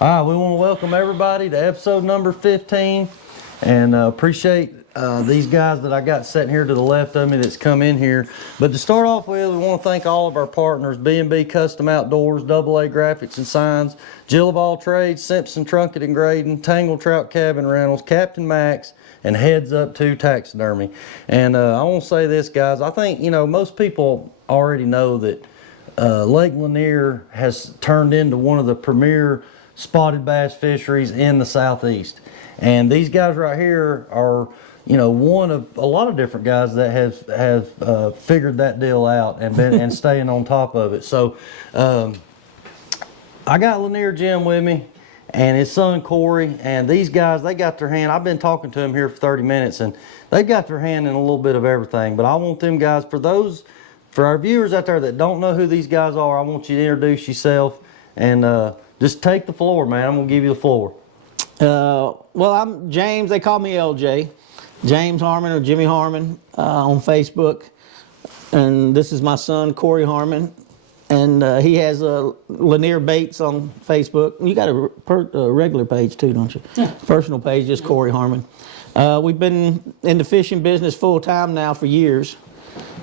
All right, we want to welcome everybody to episode number 15 and appreciate these guys that I got sitting here to the left of me that's come in here. But to start off with, we want to thank all of our partners, B&B Custom Outdoors, AA Graphics and Signs, Jill of All Trades, Simpson Trunkett and Graydon, Tangle Trout Cabin Rentals, Captain Max, and Heads Up 2 Taxidermy. And I want to say this, guys, I think, most people already know that Lake Lanier has turned into one of the premier spotted bass fisheries in the southeast, and these guys right here are one of a lot of different guys that have figured that deal out and been and staying on top of it. So I got Lanier Jim with me and his son Cory, and these guys, they got their hand. I've been talking to them here for 30 minutes and they got their hand in a little bit of everything, but I want them guys, for our viewers out there that don't know who these guys are, I want you to introduce yourself and just take the floor, man. I'm gonna give you the floor. Well, I'm James. They call me LJ. James Harmon or Jimmy Harmon on Facebook. And this is my son, Cory Harmon. And he has Lanier Baits on Facebook. You got a regular page too, don't you? Yeah. Personal page, just Cory Harmon. We've been in the fishing business full time now for years.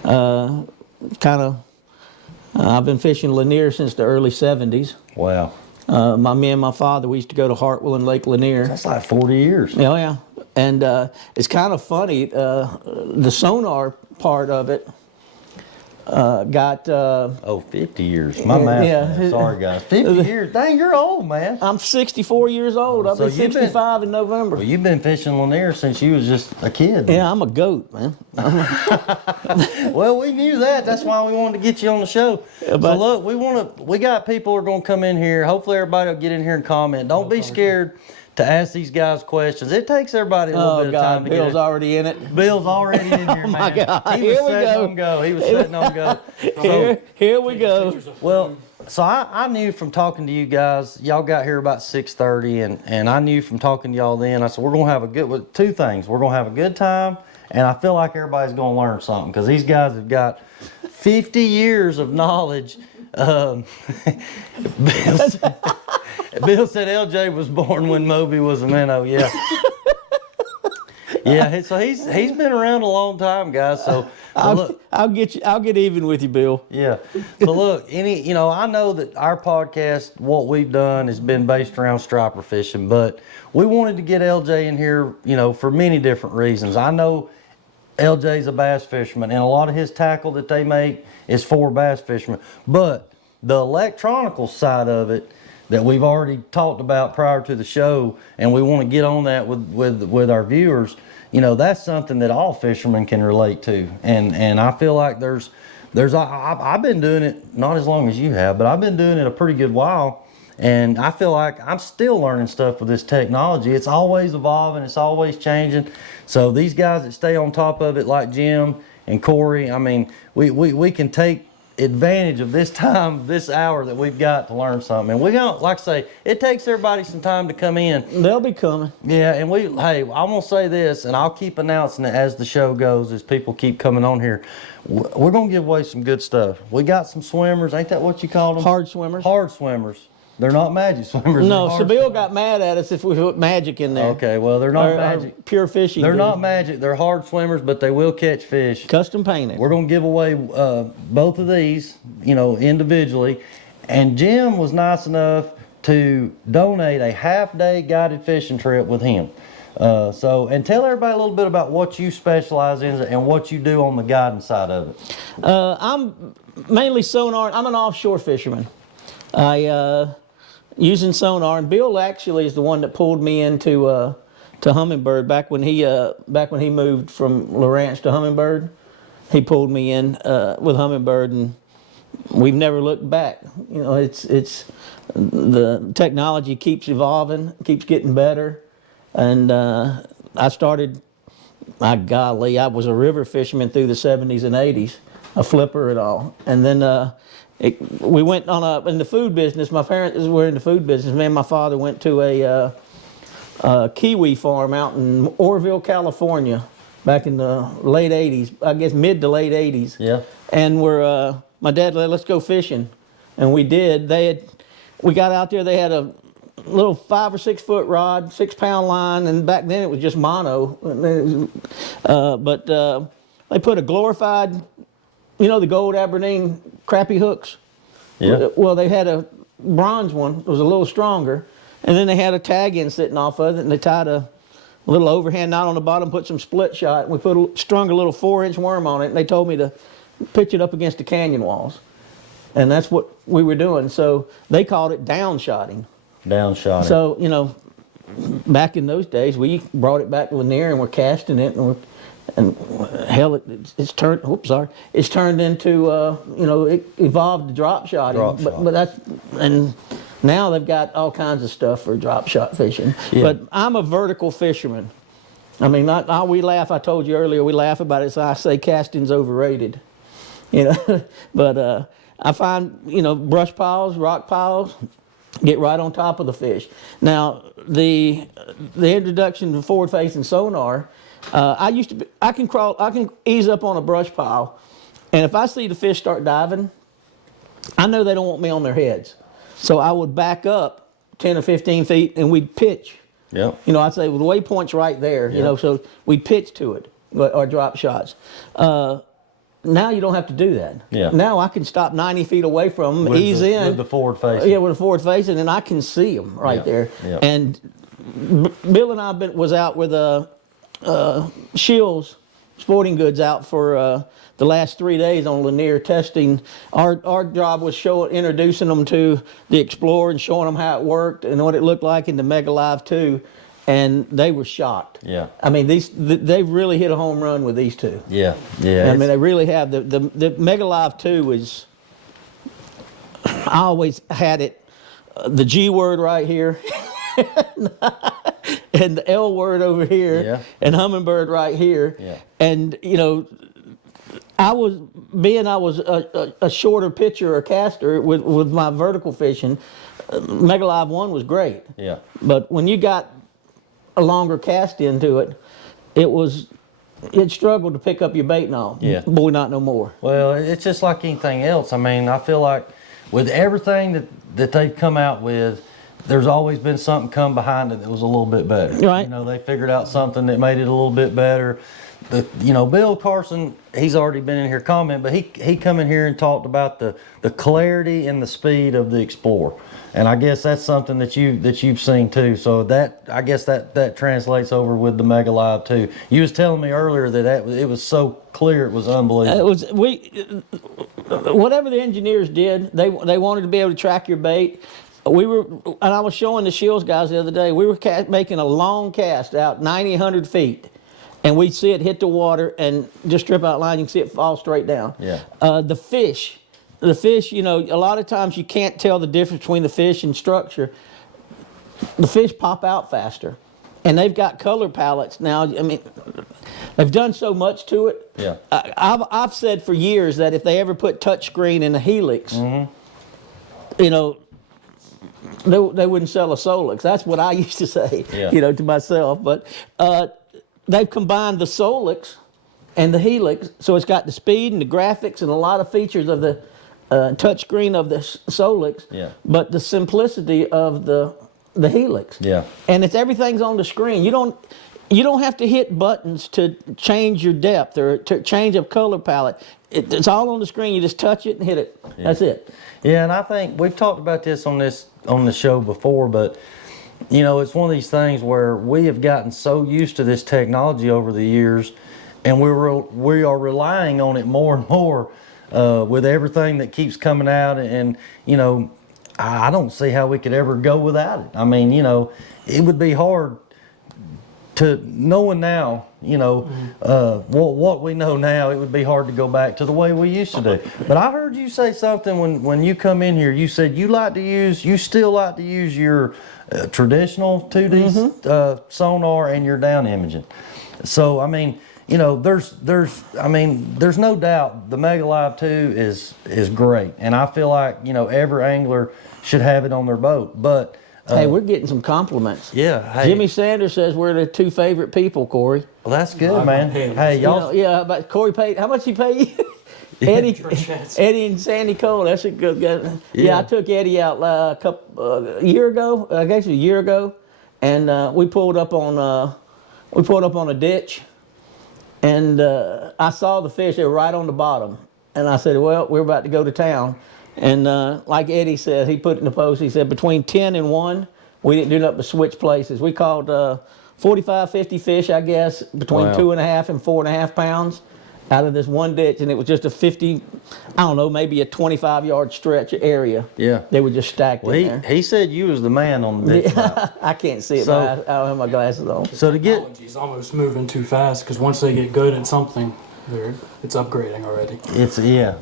I've been fishing Lanier since the early 70s. Wow. Me and my father, we used to go to Hartwell and Lake Lanier. That's like 40 years. Oh, yeah. And it's kind of funny, the sonar part of it got... 50 years. My math. Yeah. Sorry, guys. 50 years. Dang, you're old, man. I'm 64 years old. I'll be 65 in November. Well, you've been fishing Lanier since you was just a kid. Yeah, I'm a goat, man. Well, we knew that. That's why we wanted to get you on the show. Yeah, so look, we got people who are going to come in here. Hopefully everybody will get in here and comment. Don't be scared to ask these guys questions. It takes everybody a little bit of time to Bill's get it. already in it. Bill's already in here, Oh man. my God. He was setting on go. He was setting on go. So, here we go. Well, so I knew from talking to you guys, y'all got here about 6:30, and I knew from talking to y'all then, I said, we're going to have two things. We're going to have a good time, and I feel like everybody's going to learn something, because these guys have got 50 years of knowledge. Bill said LJ was born when Moby was a minnow. Yeah. Yeah, so he's been around a long time, guys. So I'll get even with you, Bill. Yeah. So look, I know that our podcast, what we've done has been based around striper fishing, but we wanted to get LJ in here, for many different reasons. I know LJ's a bass fisherman, and a lot of his tackle that they make is for bass fishermen. But the electronical side of it that we've already talked about prior to the show, and we want to get on that with our viewers, that's something that all fishermen can relate to. And I feel like I've been doing it not as long as you have, but I've been doing it a pretty good while. And I feel like I'm still learning stuff with this technology. It's always evolving, it's always changing. So these guys that stay on top of it, like Jim and Cory, I mean, we can take advantage of this time, this hour that we've got to learn something. And we don't, like I say, it takes everybody some time to come in. They'll be coming. Yeah, and hey, I'm gonna say this, and I'll keep announcing it as the show goes, as people keep coming on here. We're gonna give away some good stuff. We got some swimmers, ain't that what you call them? Hard swimmers. Hard swimmers. They're not magic swimmers. No, so Bill got mad at us if we put magic in there. Okay, well, they're not magic. Pure fishing. They're not magic. They're hard swimmers, but they will catch fish. Custom painted. We're going to give away both of these, individually. And Jim was nice enough to donate a half-day guided fishing trip with him. And tell everybody a little bit about what you specialize in and what you do on the guiding side of it. I'm mainly sonar. I'm an offshore fisherman. Using sonar, and Bill actually is the one that pulled me into to Humminbird back when he moved from La Ranch to Humminbird. He pulled me in with Humminbird, and we've never looked back. It's the technology keeps evolving, keeps getting better, and I started. My golly, I was a river fisherman through the 70s and 80s, a flipper and all, and then. We went in the food business. My parents were in the food business. Me and my father went to a kiwi farm out in Orville, California, back in the late 80s, I guess mid to late 80s. Yeah. And my dad let us go fishing, and we did. We got out there. They had little 5 or 6 foot rod, 6-pound line, and back then it was just mono. But they put a glorified, the gold Aberdeen crappie hooks. Yeah. Well, they had a bronze one. It was a little stronger, and then they had a tag in sitting off of it, and they tied a little overhand knot on the bottom, put some split shot, and we strung a little 4-inch worm on it, and they told me to pitch it up against the canyon walls. And that's what we were doing. So they called it downshotting. Downshotting. So, back in those days, we brought it back to LANIER and we're casting it, and hell, it's turned. Oops, sorry. It's turned into, it evolved to drop shotting. But that's, and now they've got all kinds of stuff for drop shot fishing. Yeah. But I'm a vertical fisherman. I mean, we laugh. I told you earlier, we laugh about it. So I say casting's overrated. But I find, brush piles, rock piles, get right on top of the fish. Now, the introduction to forward-facing sonar, I can ease up on a brush pile, and if I see the fish start diving, I know they don't want me on their heads. So I would back up 10 or 15 feet, and we'd pitch. Yeah. I'd say, well, the waypoint's right there, so we'd pitch to it, or drop shots. Now you don't have to do that. Yeah. Now I can stop 90 feet away from them, ease in. With the forward facing. Yeah, with the forward facing, and I can see them right there. Yeah. And Bill and I was out with Shields Sporting Goods out for the last 3 days on LANIER testing. Our job was introducing them to the Explorer and showing them how it worked and what it looked like in the Mega Live 2. And they were shocked. Yeah. I mean, they've really hit a home run with these two. Yeah, yeah. I mean, they really have. The Mega Live 2 is, I always had it, the G word right here, and the L word over here, and Humminbird right here. Yeah. And, I was a shorter pitcher or caster with my vertical fishing. Mega Live 1 was great. Yeah. But when you got a longer cast into it, it struggled to pick up your bait now. Yeah. Boy, not no more. Well, it's just like anything else. I mean, I feel like with everything that they've come out with, there's always been something come behind it that was a little bit better. Right. They figured out something that made it a little bit better. Bill Carson, he's already been in here commenting, but he come in here and talked about the clarity and the speed of the Explorer. And I guess that's something that you've seen too. So I guess that translates over with the Mega Live too. You was telling me earlier that it was so clear, it was unbelievable. Whatever the engineers did, they wanted to be able to track your bait. And I was showing the Shields guys the other day. We were making a long cast out 90, 100 feet, and we'd see it hit the water and just strip out line. You can see it fall straight down. Yeah. The fish, a lot of times you can't tell the difference between the fish and structure. The fish pop out faster, and they've got color palettes now. I mean, they've done so much to it. Yeah. I've said for years that if they ever put touchscreen in a Helix, they wouldn't sell a Solix. That's what I used to say, to myself. But they've combined the Solix and the Helix, so it's got the speed and the graphics and a lot of features of the touchscreen of the Solix, but the simplicity of the Helix. Yeah. And everything's on the screen. You don't have to hit buttons to change your depth or to change a color palette. It's all on the screen. You just touch it and hit it. Yeah. That's it. Yeah, and I think we've talked about this on the show before, but it's one of these things where we have gotten so used to this technology over the years, and we are relying on it more and more with everything that keeps coming out, and I don't see how we could ever go without it. I mean, it would be hard to knowing now, what we know now, it would be hard to go back to the way we used to do. But I heard you say something when you come in here. You said you still like to use your traditional 2D sonar and your down imaging. So I mean, there's no doubt the Mega Live 2 is great, and I feel like every angler should have it on their boat. But hey, we're getting some compliments. Yeah. Hey. Jimmy Sanders says we're the two favorite people, Cory. Well, that's good, man. Hey, y'all. But Cory paid. How much he pay you? Eddie, Eddie and Sandy Cole. That's a good guy. Yeah, I took Eddie out a year ago. I guess a year ago, and we pulled up on a ditch, and I saw the fish. They were right on the bottom, and I said, "Well, we're about to go to town." And like Eddie said, he put in the post. He said between 10 and 1, we didn't do nothing but switch places. We caught 45, 50 fish, I guess, between 2.5 and 4.5 pounds out of this one ditch, and it was just a 50, I don't know, maybe a 25-yard stretch area. Yeah. They were just stacked in there. He said you was the man on the ditch route. I can't see it, So- but I don't have my glasses on. So to get, Technology's almost moving too fast because once they get good at something, it's upgrading already.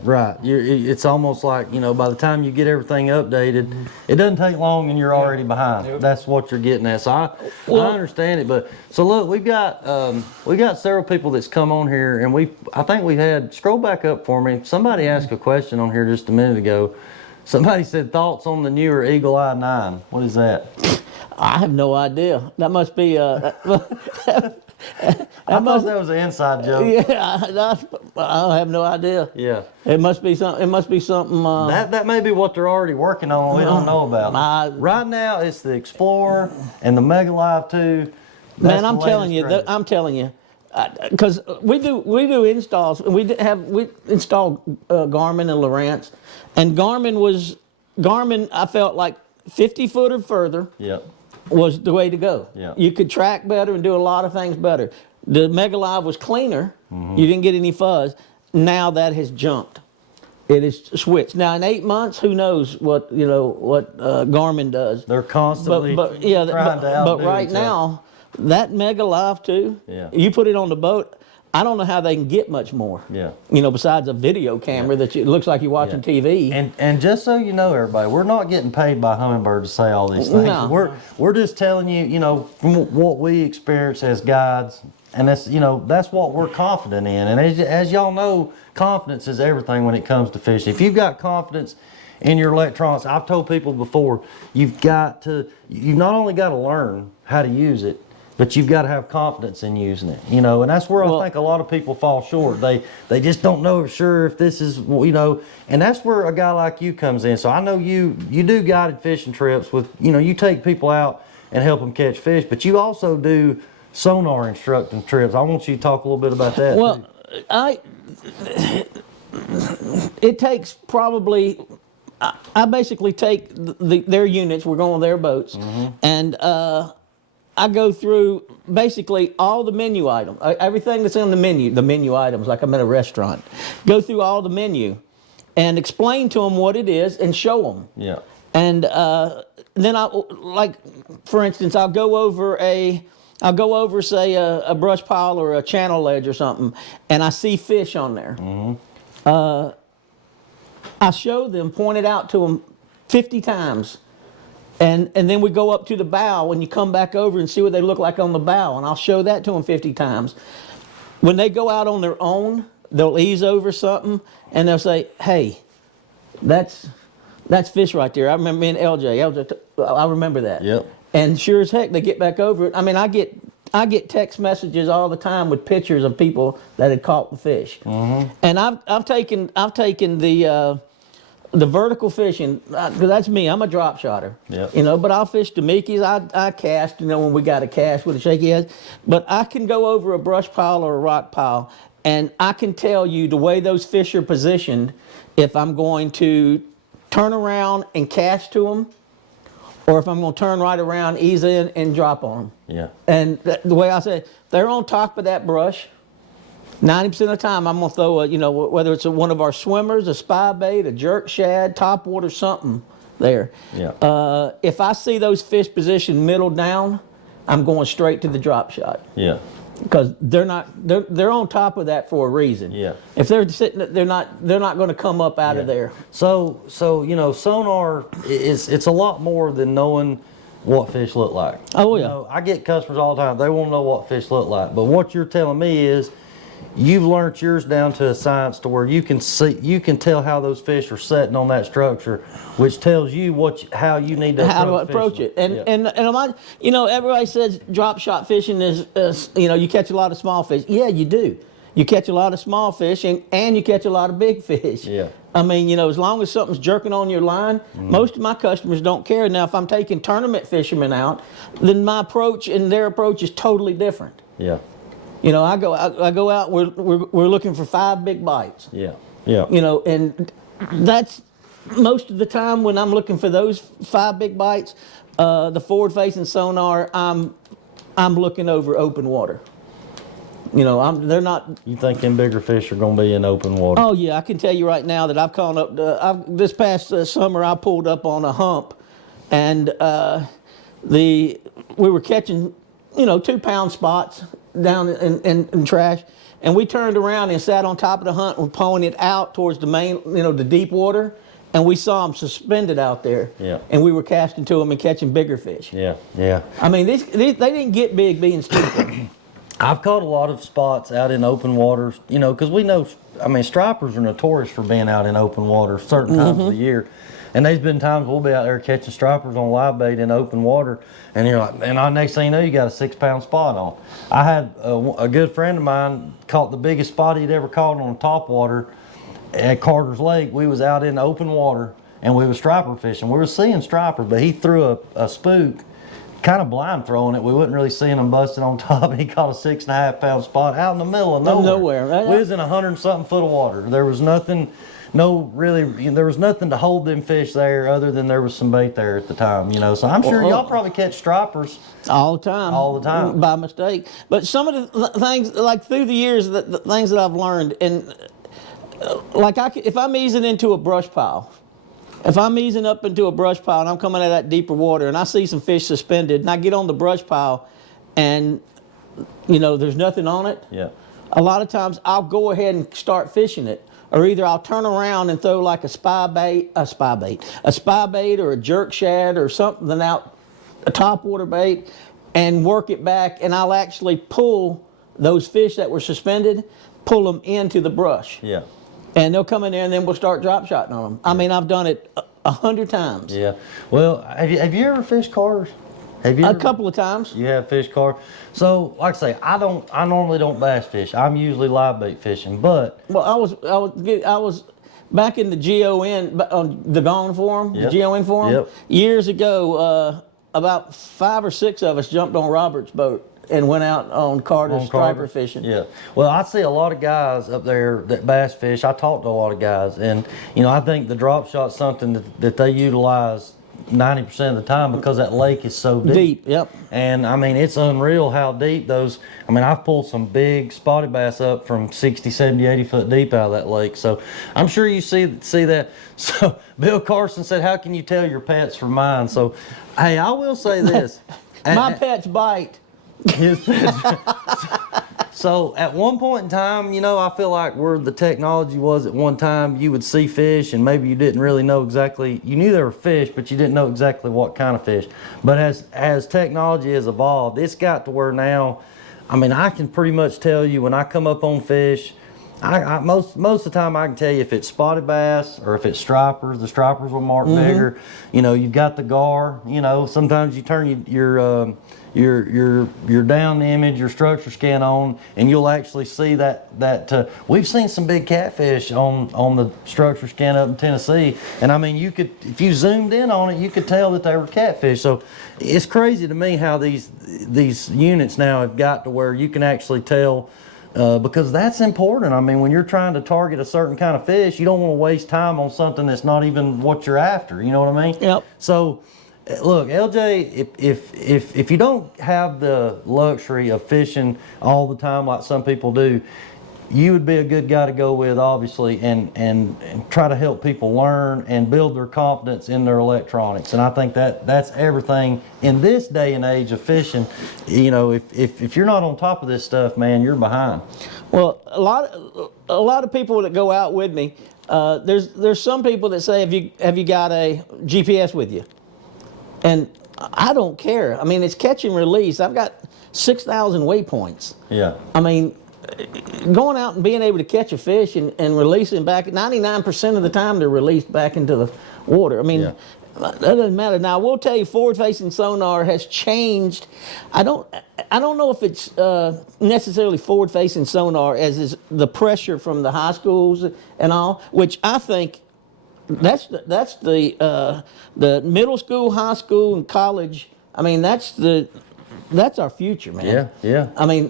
right. It's almost like, by the time you get everything updated, it doesn't take long and you're already behind. Yep. That's what you're getting at. So I understand it, but so look, we got several people that's come on here, and I think we had, scroll back up for me. Somebody asked a question on here just a minute ago. Somebody said thoughts on the newer Eagle Eye 9. What is that? I have no idea. That must be I thought that was an inside joke. yeah. I have no idea. Yeah. It must be something. It must be something. That may be what they're already working on. We don't know about. Right now, it's the Explorer and the Mega Live 2. Man, I'm telling you, because we do installs. We install Garmin and Lowrance, and Garmin. I felt like 50 foot or further. Yep. Was the way to go. Yeah. You could track better and do a lot of things better. The Mega Live was cleaner. Mm-hmm. You didn't get any fuzz. Now that has jumped. It is switched. Now in 8 months, who knows what Garmin does. They're constantly trying to outdo but right each other. now, that Mega Live 2, you put it on the boat, I don't know how they can get much more. Yeah. Besides a video camera that it looks like you're watching TV. And just so you know, everybody, we're not getting paid by Humminbird to say all these things. No. We're just telling you, from what we experience as guides, and that's what we're confident in. And as y'all know, confidence is everything when it comes to fishing. If you've got confidence in your electronics, I've told people before, you've not only got to learn how to use it, but you've got to have confidence in using it, and that's where I think a lot of people fall short. They just don't know sure if this is, and that's where a guy like you comes in. So I know you do guided fishing trips with, you take people out and help them catch fish, but you also do sonar instructing trips. I want you to talk a little bit about that. Well, it takes probably, I basically take their units, we're going on their boats, and I go through basically all the menu items, everything that's on the menu items, like I'm in a restaurant. Go through all the menu and explain to them what it is and show them. Yeah. And then for instance, I'll go over say a brush pile or a channel ledge or something, and I see fish on there. I show them, point it out to them 50 times. And then we go up to the bow and you come back over and see what they look like on the bow, and I'll show that to them 50 times. When they go out on their own, they'll ease over something and they'll say, "Hey, that's fish right there. I remember me and LJ, I remember that." Yep. And sure as heck, they get back over it. I mean, I get text messages all the time with pictures of people that had caught the fish. And I've taken the vertical fishing, because that's me. I'm a drop shotter. Yep. But I'll fish the Mickeys. I cast, when we got to cast with a shaky head. But I can go over a brush pile or a rock pile, and I can tell you the way those fish are positioned, if I'm going to turn around and cast to them, or if I'm going to turn right around, ease in, and drop on them. Yeah. And the way I said, they're on top of that brush. 90% of the time, I'm going to throw whether it's one of our swimmers, a spy bait, a jerk shad, topwater, something there. Yeah. If I see those fish positioned middle down, I'm going straight to the drop shot. Yeah. Because they're on top of that for a reason. Yeah. If they're sitting, they're not going to come up out of there. So sonar it's a lot more than knowing what fish look like. Oh yeah. I get customers all the time. They want to know what fish look like. But what you're telling me is, you've learned yours down to a science to where you can tell how those fish are setting on that structure, which tells you how you need to approach it. And everybody says drop shot fishing is you catch a lot of small fish. Yeah, you do. You catch a lot of small fish and you catch a lot of big fish. Yeah. I mean, you know, as long as something's jerking on your line, most of my customers don't care. Now, if I'm taking tournament fishermen out, then my approach and their approach is totally different. Yeah. You know, I go out. We're looking for 5 big bites. Yeah. Yeah. You know, and that's most of the time when I'm looking for those 5 big bites. The forward-facing sonar, I'm looking over open water. You know, they're not. You think them bigger fish are going to be in open water? Oh yeah, I can tell you right now that I've caught up. This past summer, I pulled up on a hump, and we were catching, you know, 2-pound spots down in trash, and we turned around and sat on top of the hump and pulling it out towards the main, you know, the deep water, and we saw them suspended out there. Yeah. And we were casting to them and catching bigger fish. Yeah. Yeah. I mean, they didn't get big being stupid. I've caught a lot of spots out in open waters, you know, because we know, I mean, stripers are notorious for being out in open water certain times of the year. And there's been times we'll be out there catching stripers on live bait in open water, and you're like, and next thing you know, you got a 6-pound spot on. I had a good friend of mine caught the biggest spot he'd ever caught on top water at Carter's Lake. We was out in open water, and we was striper fishing. We were seeing stripers, but he threw a spook, kind of blind throwing it. We wasn't really seeing him busting on top, and he caught a 6.5-pound spot out in the middle of nowhere. Right? We was in 100-something foot of water. There was nothing, there was nothing to hold them fish there other than there was some bait there at the time, you know. So I'm sure y'all probably catch stripers all the time. All the time. By mistake. But some of the things, like through the years, the things that I've learned, and like if I'm easing into a brush pile, if I'm easing up into a brush pile and I'm coming out of that deeper water and I see some fish suspended and I get on the brush pile and, you know, there's nothing on it, Yeah. a lot of times I'll go ahead and start fishing it. Or either I'll turn around and throw like a spy bait or a jerk shad or something out, a top water bait, and work it back, and I'll actually pull those fish that were suspended, pull them into the brush. Yeah. And they'll come in there, and then we'll start drop shotting on them. I mean, I've done it 100 times. Yeah. Well, have you ever fished Carters? Have you A ever? couple of times. You have fished Carter. So, like I say, I normally don't bass fish. I'm usually live bait fishing, but Well, I was back in the GON on the Gone Forum, Yep. the GON Forum, Yep. years ago. About 5 or 6 of us jumped on Robert's boat and went out on Carter's on striper Carter. fishing. Yeah. Well, I see a lot of guys up there that bass fish. I talk to a lot of guys, and you know, I think the drop shot's something that they utilize 90% of the time because that lake is so deep. Yep. And I mean, it's unreal how deep those, I mean, I've pulled some big spotted bass up from 60, 70, 80 foot deep out of that lake. So I'm sure you see that. So Bill Carson said, how can you tell your pets from mine? So, hey, I will say this. My pets bite. His pets. So at one point in time, you know, I feel like where the technology was at one time, you would see fish and maybe you didn't really know exactly, you knew they were fish, but you didn't know exactly what kind of fish. But as technology has evolved, it's got to where now, I mean, I can pretty much tell you when I come up on fish, most of the time I can tell you if it's spotted bass or if it's stripers. The stripers will mark bigger. You know, you've got the gar. You know, sometimes you turn your down image, your structure scan on, and you'll actually see that. We've seen some big catfish on the structure scan up in Tennessee, and I mean, you could, if you zoomed in on it, you could tell that they were catfish. So it's crazy to me how these units now have got to where you can actually tell. Because that's important. I mean, when you're trying to target a certain kind of fish, you don't want to waste time on something that's not even what you're after. You know what I mean? Yep. So, look, LJ, if you don't have the luxury of fishing all the time like some people do, you would be a good guy to go with, obviously, and try to help people learn and build their confidence in their electronics. And I think that's everything in this day and age of fishing. You know, if you're not on top of this stuff, man, you're behind. Well, a lot of people that go out with me, there's some people that say, have you got a GPS with you? And I don't care. I mean, it's catch and release. I've got 6,000 waypoints. Yeah. I mean, going out and being able to catch a fish and release them back, 99% of the time they're released back into the water. I mean, That doesn't matter. Now, I will tell you, forward-facing sonar has changed. I don't know if it's necessarily forward-facing sonar as is the pressure from the high schools and all, which I think that's the middle school, high school, and college. I mean, that's our future, man. Yeah, yeah. I mean,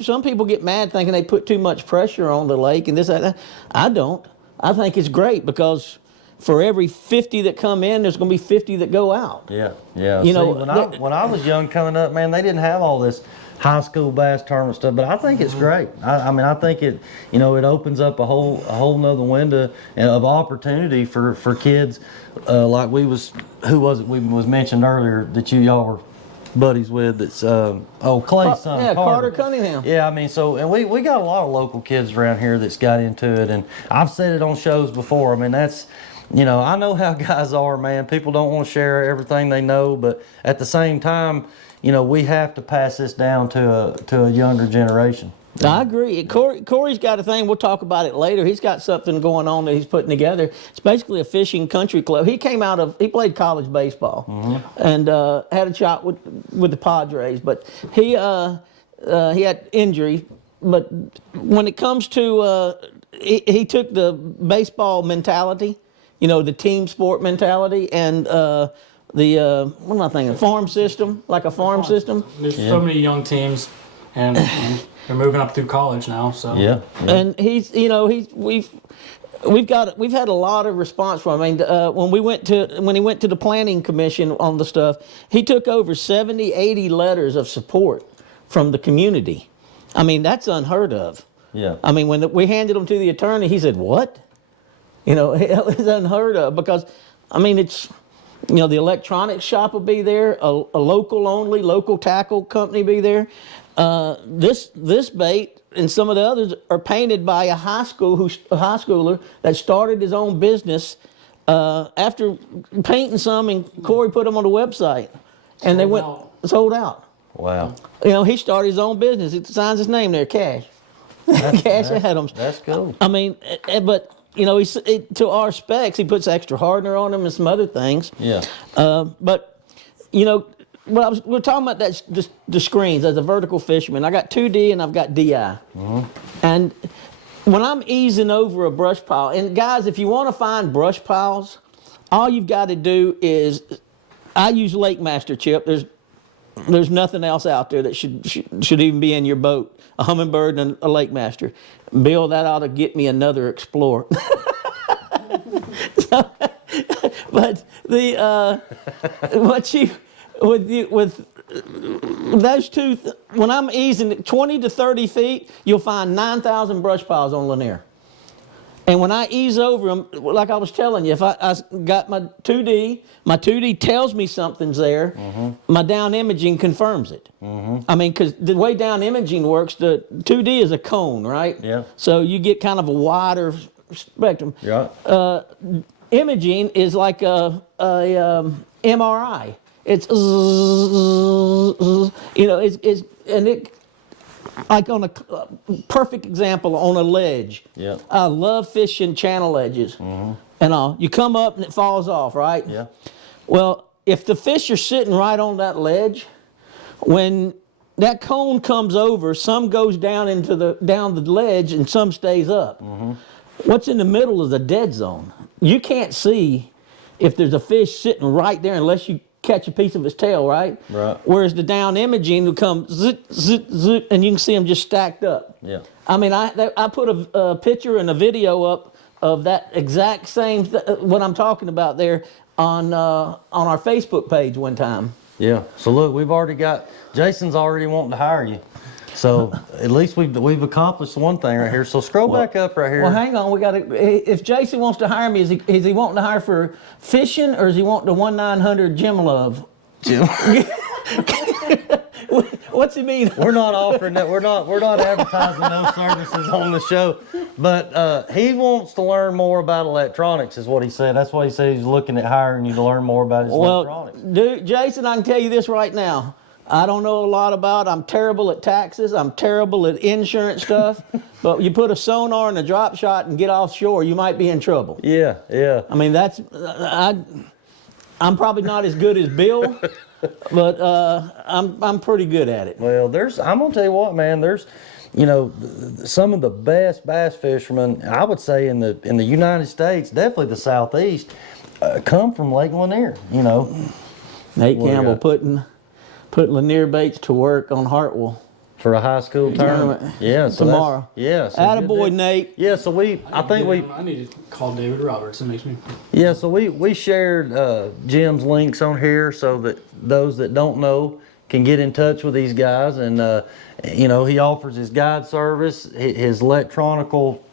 some people get mad thinking they put too much pressure on the lake and this, that. I don't. I think it's great because for every 50 that come in, there's going to be 50 that go out. Yeah, yeah. You See, know, when I was young coming up, man, they didn't have all this high school bass tournament stuff, but I think it's great. I mean, I think it opens up a whole nother window of opportunity for kids, like who was it we was mentioned earlier that y'all were buddies with, that's Clay's son, yeah, Carter Cunningham. Yeah, I mean, and we got a lot of local kids around here that's got into it, and I've said it on shows before. I mean, that's, I know how guys are, man. People don't want to share everything they know, but at the same time, we have to pass this down to a younger generation. I agree. Cory's got a thing. We'll talk about it later. He's got something going on that he's putting together. It's basically a fishing country club. He played college baseball, and had a shot with the Padres, but he had injury. But when it comes to he took the baseball mentality, the team sport mentality, and what am I thinking? Farm system, like a farm system. There's so many young teams, and they're moving up through college now. So yeah. And we've had a lot of response from him. I mean, when he went to the planning commission on the stuff, he took over 70, 80 letters of support from the community. I mean, that's unheard of. Yeah. I mean, when we handed them to the attorney, he said, "What?" It's unheard of because, I mean, it's, the electronics shop will be there, a local tackle company be there. This bait and some of the others are painted by a high schooler that started his own business after painting some, and Cory put them on the website, and sold out. Wow. He started his own business. It signs his name there, Cash. Cash Adams. That's cool. I mean, but to our specs, he puts extra hardener on them and some other things. Yeah. But we're talking about the screens as a vertical fisherman. I got 2D and I've got DI. And when I'm easing over a brush pile, and guys, if you want to find brush piles, all you've got to do is, I use Lake Master Chip. There's nothing else out there that should even be in your boat. A Humminbird and a Lake Master. Bill, that ought to get me another Explorer. But with those two, when I'm easing 20 to 30 feet, you'll find 9,000 brush piles on Lanier. And when I ease over them, like I was telling you, if I got my 2D tells me something's there. My down imaging confirms it. I mean, because the way down imaging works, the 2D is a cone, right? Yeah. So you get kind of a wider spectrum. Yeah. Imaging is like a MRI. It's like on a perfect example on a ledge. Yeah. I love fishing channel ledges and all. You come up and it falls off, right? Yeah. Well, if the fish are sitting right on that ledge, when that cone comes over, some goes down the ledge and some stays up. What's in the middle is a dead zone. You can't see if there's a fish sitting right there unless you catch a piece of his tail, right? Right. Whereas the down imaging will come zit, zit, zit, and you can see them just stacked up. Yeah. I mean, I put a picture and a video up of that exact same, what I'm talking about there on our Facebook page one time. Yeah. So look, Jason's already wanting to hire you. So at least we've accomplished one thing right here. So scroll back up right here. Well, hang on. If Jason wants to hire me, is he wanting to hire for fishing, or is he wanting the 1-900 Jim Love? Jim. What's he mean? We're not offering that. We're not advertising those services on the show. But he wants to learn more about electronics, is what he said. That's why he said he's looking at hiring you to learn more about his electronics. Dude, Jason, I can tell you this right now. I don't know a lot about it. I'm terrible at taxes. I'm terrible at insurance stuff. But you put a sonar and a drop shot and get offshore, you might be in trouble. Yeah, yeah. I mean, I'm probably not as good as Bill, but I'm pretty good at it. Well, I'm gonna tell you what, man. There's, some of the best bass fishermen, I would say in the United States, definitely the Southeast, come from Lake Lanier. Nate What do you Campbell got? put Lanier baits to work on Hartwell For a high school tournament. Yeah, so tomorrow. Yeah. So Attaboy, good. Nate. Yeah, so I need to call David Roberts. It makes me. Yeah, so we shared Jim's links on here so that those that don't know can get in touch with these guys, and he offers his guide service, his electronical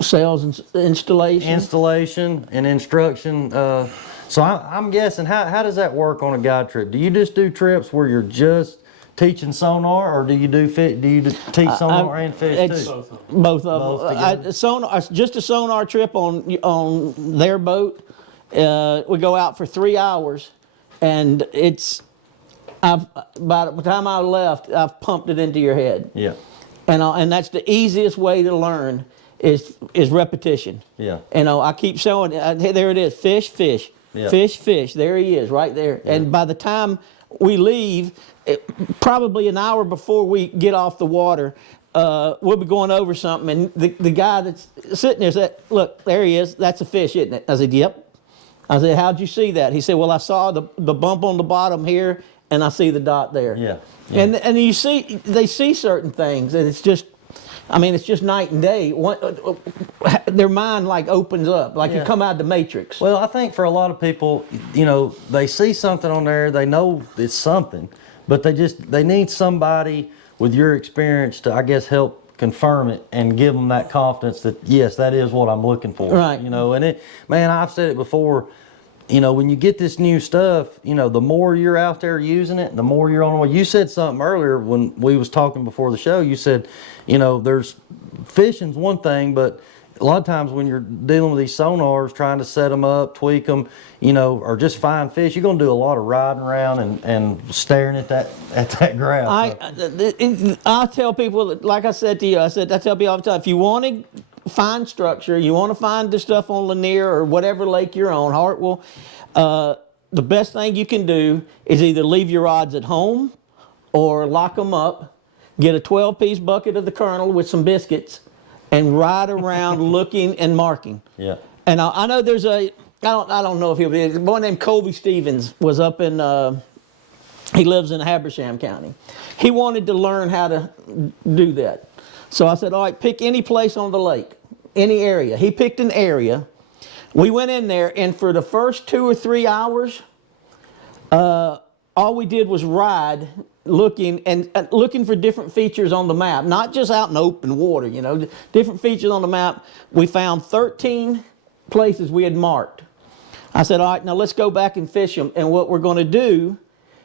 Sales and installation and instruction. So I'm guessing, how does that work on a guide trip? Do you just do trips where you're just teaching sonar, or do you teach sonar and fish too? Both of Both them. Sonar, just a sonar trip on their boat. We go out for 3 hours, and by the time I left, I've pumped it into your head. Yeah. And that's the easiest way to learn is repetition. Yeah. I keep showing, there it is, fish, Yeah. fish. There he is, right there. Yeah. And by the time we leave, probably an hour before we get off the water, we'll be going over something, and the guy that's sitting there said, "Look, there he is. That's a fish, isn't it?" I said, "Yep." I said, "How'd you see that?" He said, "Well, I saw the bump on the bottom here, and I see the dot there." Yeah. And they see certain things, and it's just night and day. Their mind like opens up, like you come out of the Matrix. Well, I think for a lot of people, they see something on there, they know it's something, but they need somebody with your experience to, I guess, help confirm it and give them that confidence that, yes, that is what I'm looking for. Right. And man, I've said it before, when you get this new stuff, the more you're out there using it, the more you're on the way. You said something earlier when we was talking before the show. You said, there's fishing's one thing, but a lot of times when you're dealing with these sonars, trying to set them up, tweak them, or just find fish, you're going to do a lot of riding around and staring at that grass. I tell people, like I said to you, I tell people all the time, if you want to find structure, you want to find the stuff on Lanier or whatever lake you're on, Hartwell, the best thing you can do is either leave your rods at home or lock them up, get a 12-piece bucket of the Colonel with some biscuits, and ride around looking and marking. Yeah. And I know there's I don't know if he'll be, a boy named Colby Stevens was up in, he lives in Habersham County. He wanted to learn how to do that. So I said, all right, pick any place on the lake, any area. He picked an area. We went in there, and for the first 2 or 3 hours, all we did was ride, looking for different features on the map, not just out in open water, different features on the map. We found 13 places we had marked. I said, all right, now let's go back and fish them. And what we're going to do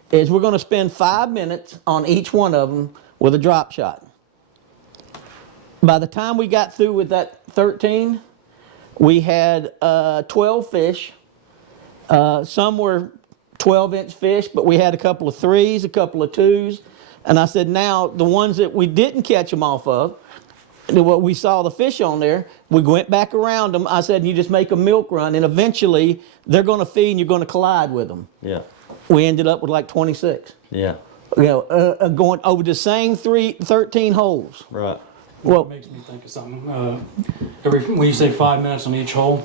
is we're going to spend 5 minutes on each one of them with a drop shot. By the time we got through with that 13, we had 12 fish. Some were 12-inch fish, but we had a couple of 3s, a couple of 2s. And I said, now, the ones that we didn't catch them off of, what we saw the fish on there, we went back around them. I said, you just make a milk run, and eventually they're going to feed and you're going to collide with them. Yeah. We ended up with like 26. Yeah. Going over the same 13 holes. Right. Well, it makes me think of something. When you say 5 minutes on each hole,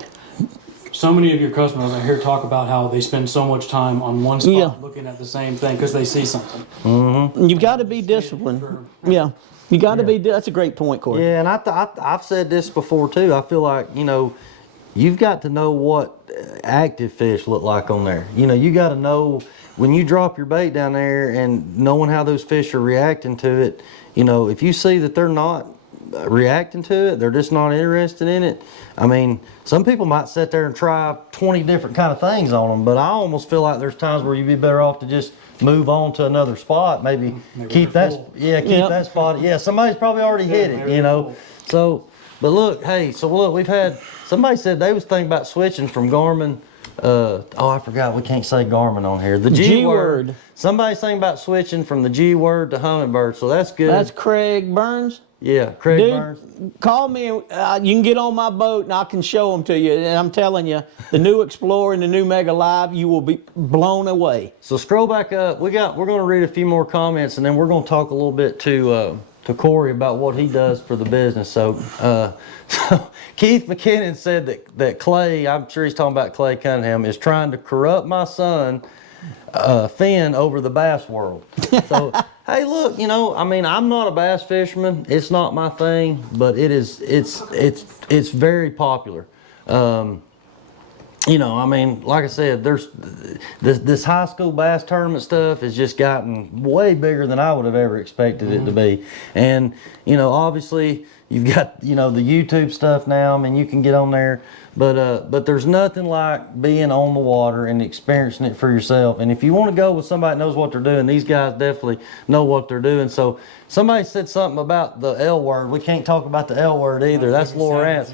so many of your customers I hear talk about how they spend so much time on one spot looking at the same thing because they see something. Mm-hmm. You've got to be disciplined. Yeah. You got to be. That's a great point, Cory. Yeah, and I've said this before too. I feel like you've got to know what active fish look like on there. You got to know when you drop your bait down there and knowing how those fish are reacting to it. If you see that they're not reacting to it, they're just not interested in it. I mean, some people might sit there and try 20 different kind of things on them, but I almost feel like there's times where you'd be better off to just move on to another spot. Maybe keep that spot. Yeah, somebody's probably already hit it. So, but look, we've had somebody said they was thinking about switching from Garmin I forgot, we can't say Garmin on here. The G G-word. word. Somebody's thinking about switching from the G-word to Hummingbird, so that's good. That's Craig Burns. Yeah, Craig Dude, Burns. call me. You can get on my boat and I can show them to you. And I'm telling you, the new Explorer and the new Mega Live, you will be blown away. So scroll back up. We're going to read a few more comments, and then we're going to talk a little bit to Cory about what he does for the business. So, so Keith McKinnon said that Clay, I'm sure he's talking about Clay Cunningham, is trying to corrupt my son Finn over the bass world. So hey, look, I mean, I'm not a bass fisherman. It's not my thing, but it's very popular. I mean, like I said, there's this high school bass tournament stuff has just gotten way bigger than I would have ever expected it to be. And, obviously you've got, the YouTube stuff now. I mean, you can get on there, but there's nothing like being on the water and experiencing it for yourself. And if you want to go with somebody that knows what they're doing, these guys definitely know what they're doing. So somebody said something about the L word. We can't talk about the L word either. That's Lawrence.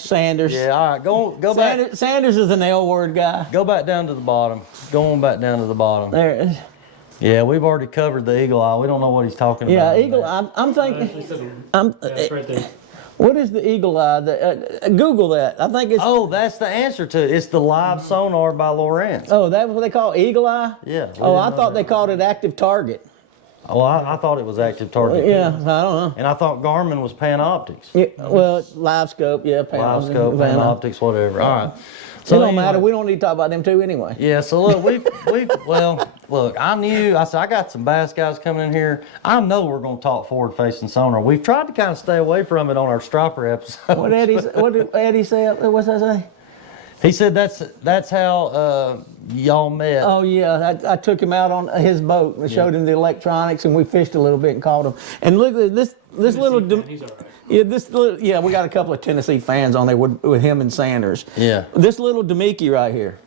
Sanders. Yeah, all right, go back. Sanders is an L word guy. Go back down to the bottom. Go on back down to the bottom. There it is. Yeah, we've already covered the eagle eye. We don't know what he's talking Yeah, about. eagle. I'm thinking. That's right there. What is the eagle eye? Google that. I think it's. Oh, that's the answer to it. It's the live sonar by Lawrence. Oh, that's what they call eagle eye. Yeah. Oh, I thought they called it active target. Oh, I thought it was active target. Yeah, I don't know. And I thought Garmin was Panoptics. Yeah, well, live scope, yeah, Live scope, Panoptics, whatever. All right. So it don't anyway, matter. We don't need to talk about them two anyway. Yeah, so look, look, I said, I got some bass guys coming in here. I know we're going to talk forward-facing sonar. We've tried to kind of stay away from it on our striper episode. What did Eddie say? What's that say? He said that's how y'all met. Oh yeah, I took him out on his boat and showed him the electronics, and we fished a little bit and caught him. And look at this little. He's all right. Yeah, we got a couple of Tennessee fans on there with him and Sanders. Yeah. This little Demiki right here,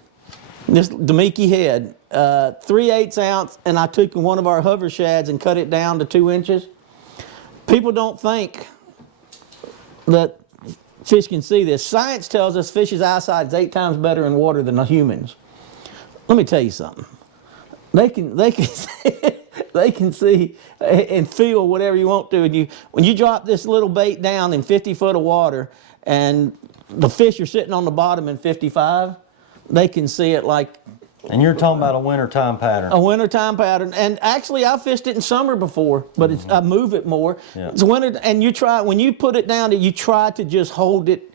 this Demiki head, 3/8 ounce, and I took one of our hover shads and cut it down to 2 inches. People don't think that fish can see this. Science tells us fish's eyesight is 8 times better in water than a human's. Let me tell you something. They can they can see and feel whatever you want to. And when you drop this little bait down in 50 foot of water, and the fish are sitting on the bottom in 55, they can see it like. And you're talking about a wintertime pattern. A wintertime pattern. And actually, I fished it in summer before, but I move it more. Yeah. It's winter, and when you put it down, you try to just hold it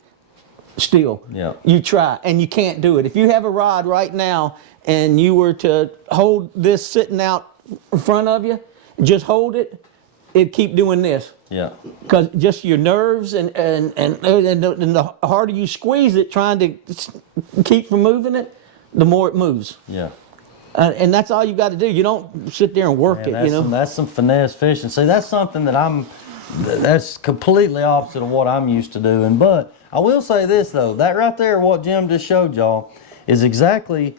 still. Yeah. You try, and you can't do it. If you have a rod right now, and you were to hold this sitting out in front of you, just hold it, it'd keep doing this. Yeah. Because just your nerves and the harder you squeeze it, trying to keep from moving it, the more it moves. Yeah. And that's all you got to do. You don't sit there and work it, That's some finesse fishing. See, that's something that's completely opposite of what I'm used to doing. But I will say this, though. That right there, what Jim just showed y'all, is exactly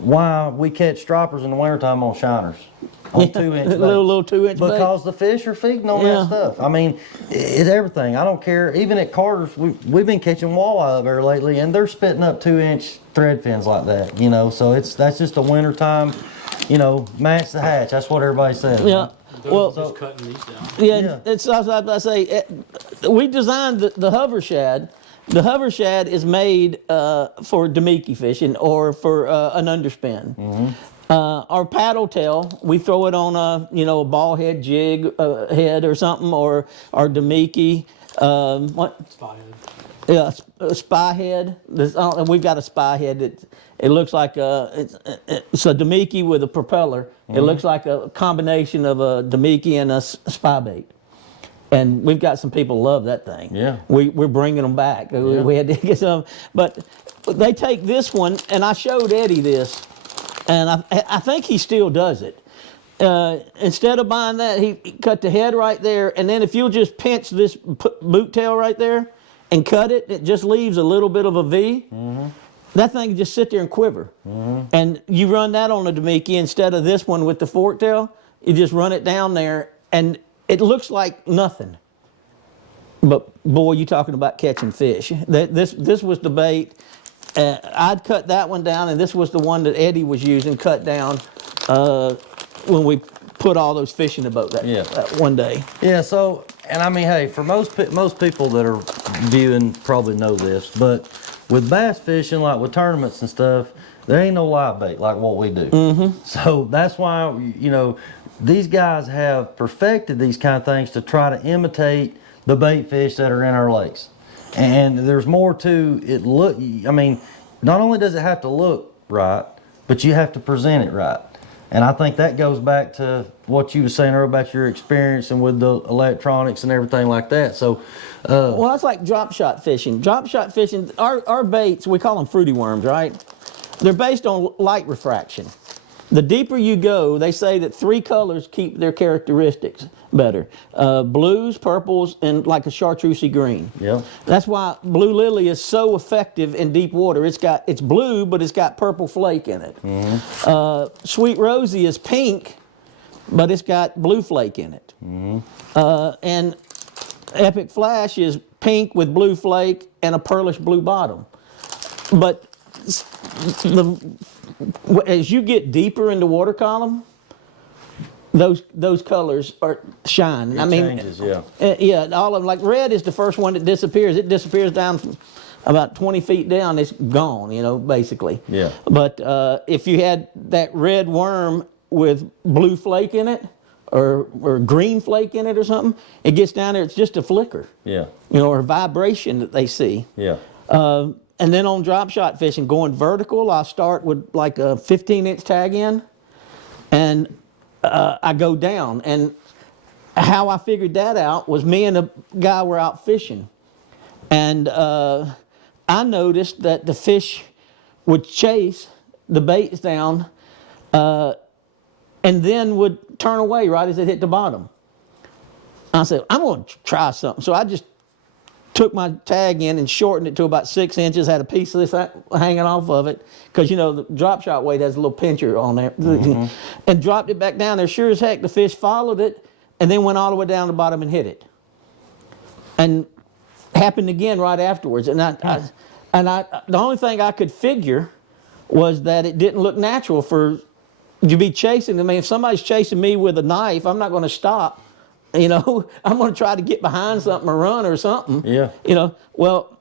why we catch stripers in the wintertime on shiners. On 2-inch baits. little 2-inch bait. Because the fish are feeding on that stuff. I mean, it's everything. I don't care. Even at Carter's, we've been catching walleye up there lately, and they're spitting up 2-inch thread fins like that. So that's just a wintertime, match the hatch. That's what everybody says. Yeah. Well, Just cutting these down. yeah. It's I say we designed the hover shad. The hover shad is made for Demiki fishing or for an underspin. Mm-hmm. Our paddle tail, we throw it on a ball head jig head or something, or our Demiki. What? Spy head. Yeah, a spy head. We've got a spy head that it looks like it's a Demiki with a propeller. Mm-hmm. It looks like a combination of a Demiki and a spy bait. And we've got some people who love that thing. Yeah. We're bringing them back. Yeah. We had to get some. But they take this one, and I showed Eddie this, and I think he still does it. Instead of buying that, he cut the head right there, and then if you'll just pinch this boot tail right there and cut it, it just leaves a little bit of a V. Mm-hmm. That thing can just sit there and quiver. Mm-hmm. And you run that on a Demiki instead of this one with the fork tail, you just run it down there, and it looks like nothing. But boy, you talking about catching fish. This was the bait. I'd cut that one down, and this was the one that Eddie was using, cut down when we put all those fish in the boat that one day. Yeah, so, and I mean, hey, for most people that are viewing probably know this, but with bass fishing, like with tournaments and stuff, there ain't no live bait like what we do. So that's why, you know, these guys have perfected these kind of things to try to imitate the bait fish that are in our lakes. And there's more to it. I mean, not only does it have to look right, but you have to present it right. And I think that goes back to what you were saying earlier about your experience and with the electronics and everything like that. So, well, that's like drop shot fishing. Drop shot fishing, our baits, we call them fruity worms, right? They're based on light refraction. The deeper you go, they say that 3 colors keep their characteristics better. Blues, purples, and like a chartreusey green. yeah, That's why blue lily is so effective in deep water. It's blue, but it's got purple flake in it. Sweet rosy is pink, but it's got blue flake in it. And epic flash is pink with blue flake and a pearlish blue bottom. But as you get deeper into water column, those colors shine. it changes, yeah. Yeah, all of them. Like red is the first one that disappears. It disappears down from about 20 feet down. It's gone, you know, basically. Yeah. But if you had that red worm with blue flake in it, or green flake in it or something, it gets down there. It's just a flicker. Yeah. You know, or vibration that they see. Yeah. And then on drop shot fishing, going vertical, I start with like a 15-inch tag in, and I go down. And how I figured that out was me and a guy were out fishing, and I noticed that the fish would chase the baits down, and then would turn away right as it hit the bottom. I said, I'm going to try something. So I just took my tag in and shortened it to about 6 inches, had a piece of this hanging off of it, because you know the drop shot weight has a little pincher on there, and dropped it back down there. Sure as heck, the fish followed it and then went all the way down the bottom and hit it. And happened again right afterwards. And the only thing I could figure was that it didn't look natural for you to be chasing. I mean, if somebody's chasing me with a knife, I'm not going to stop. You know, I'm going to try to get behind something or run or something. Yeah. You know, well,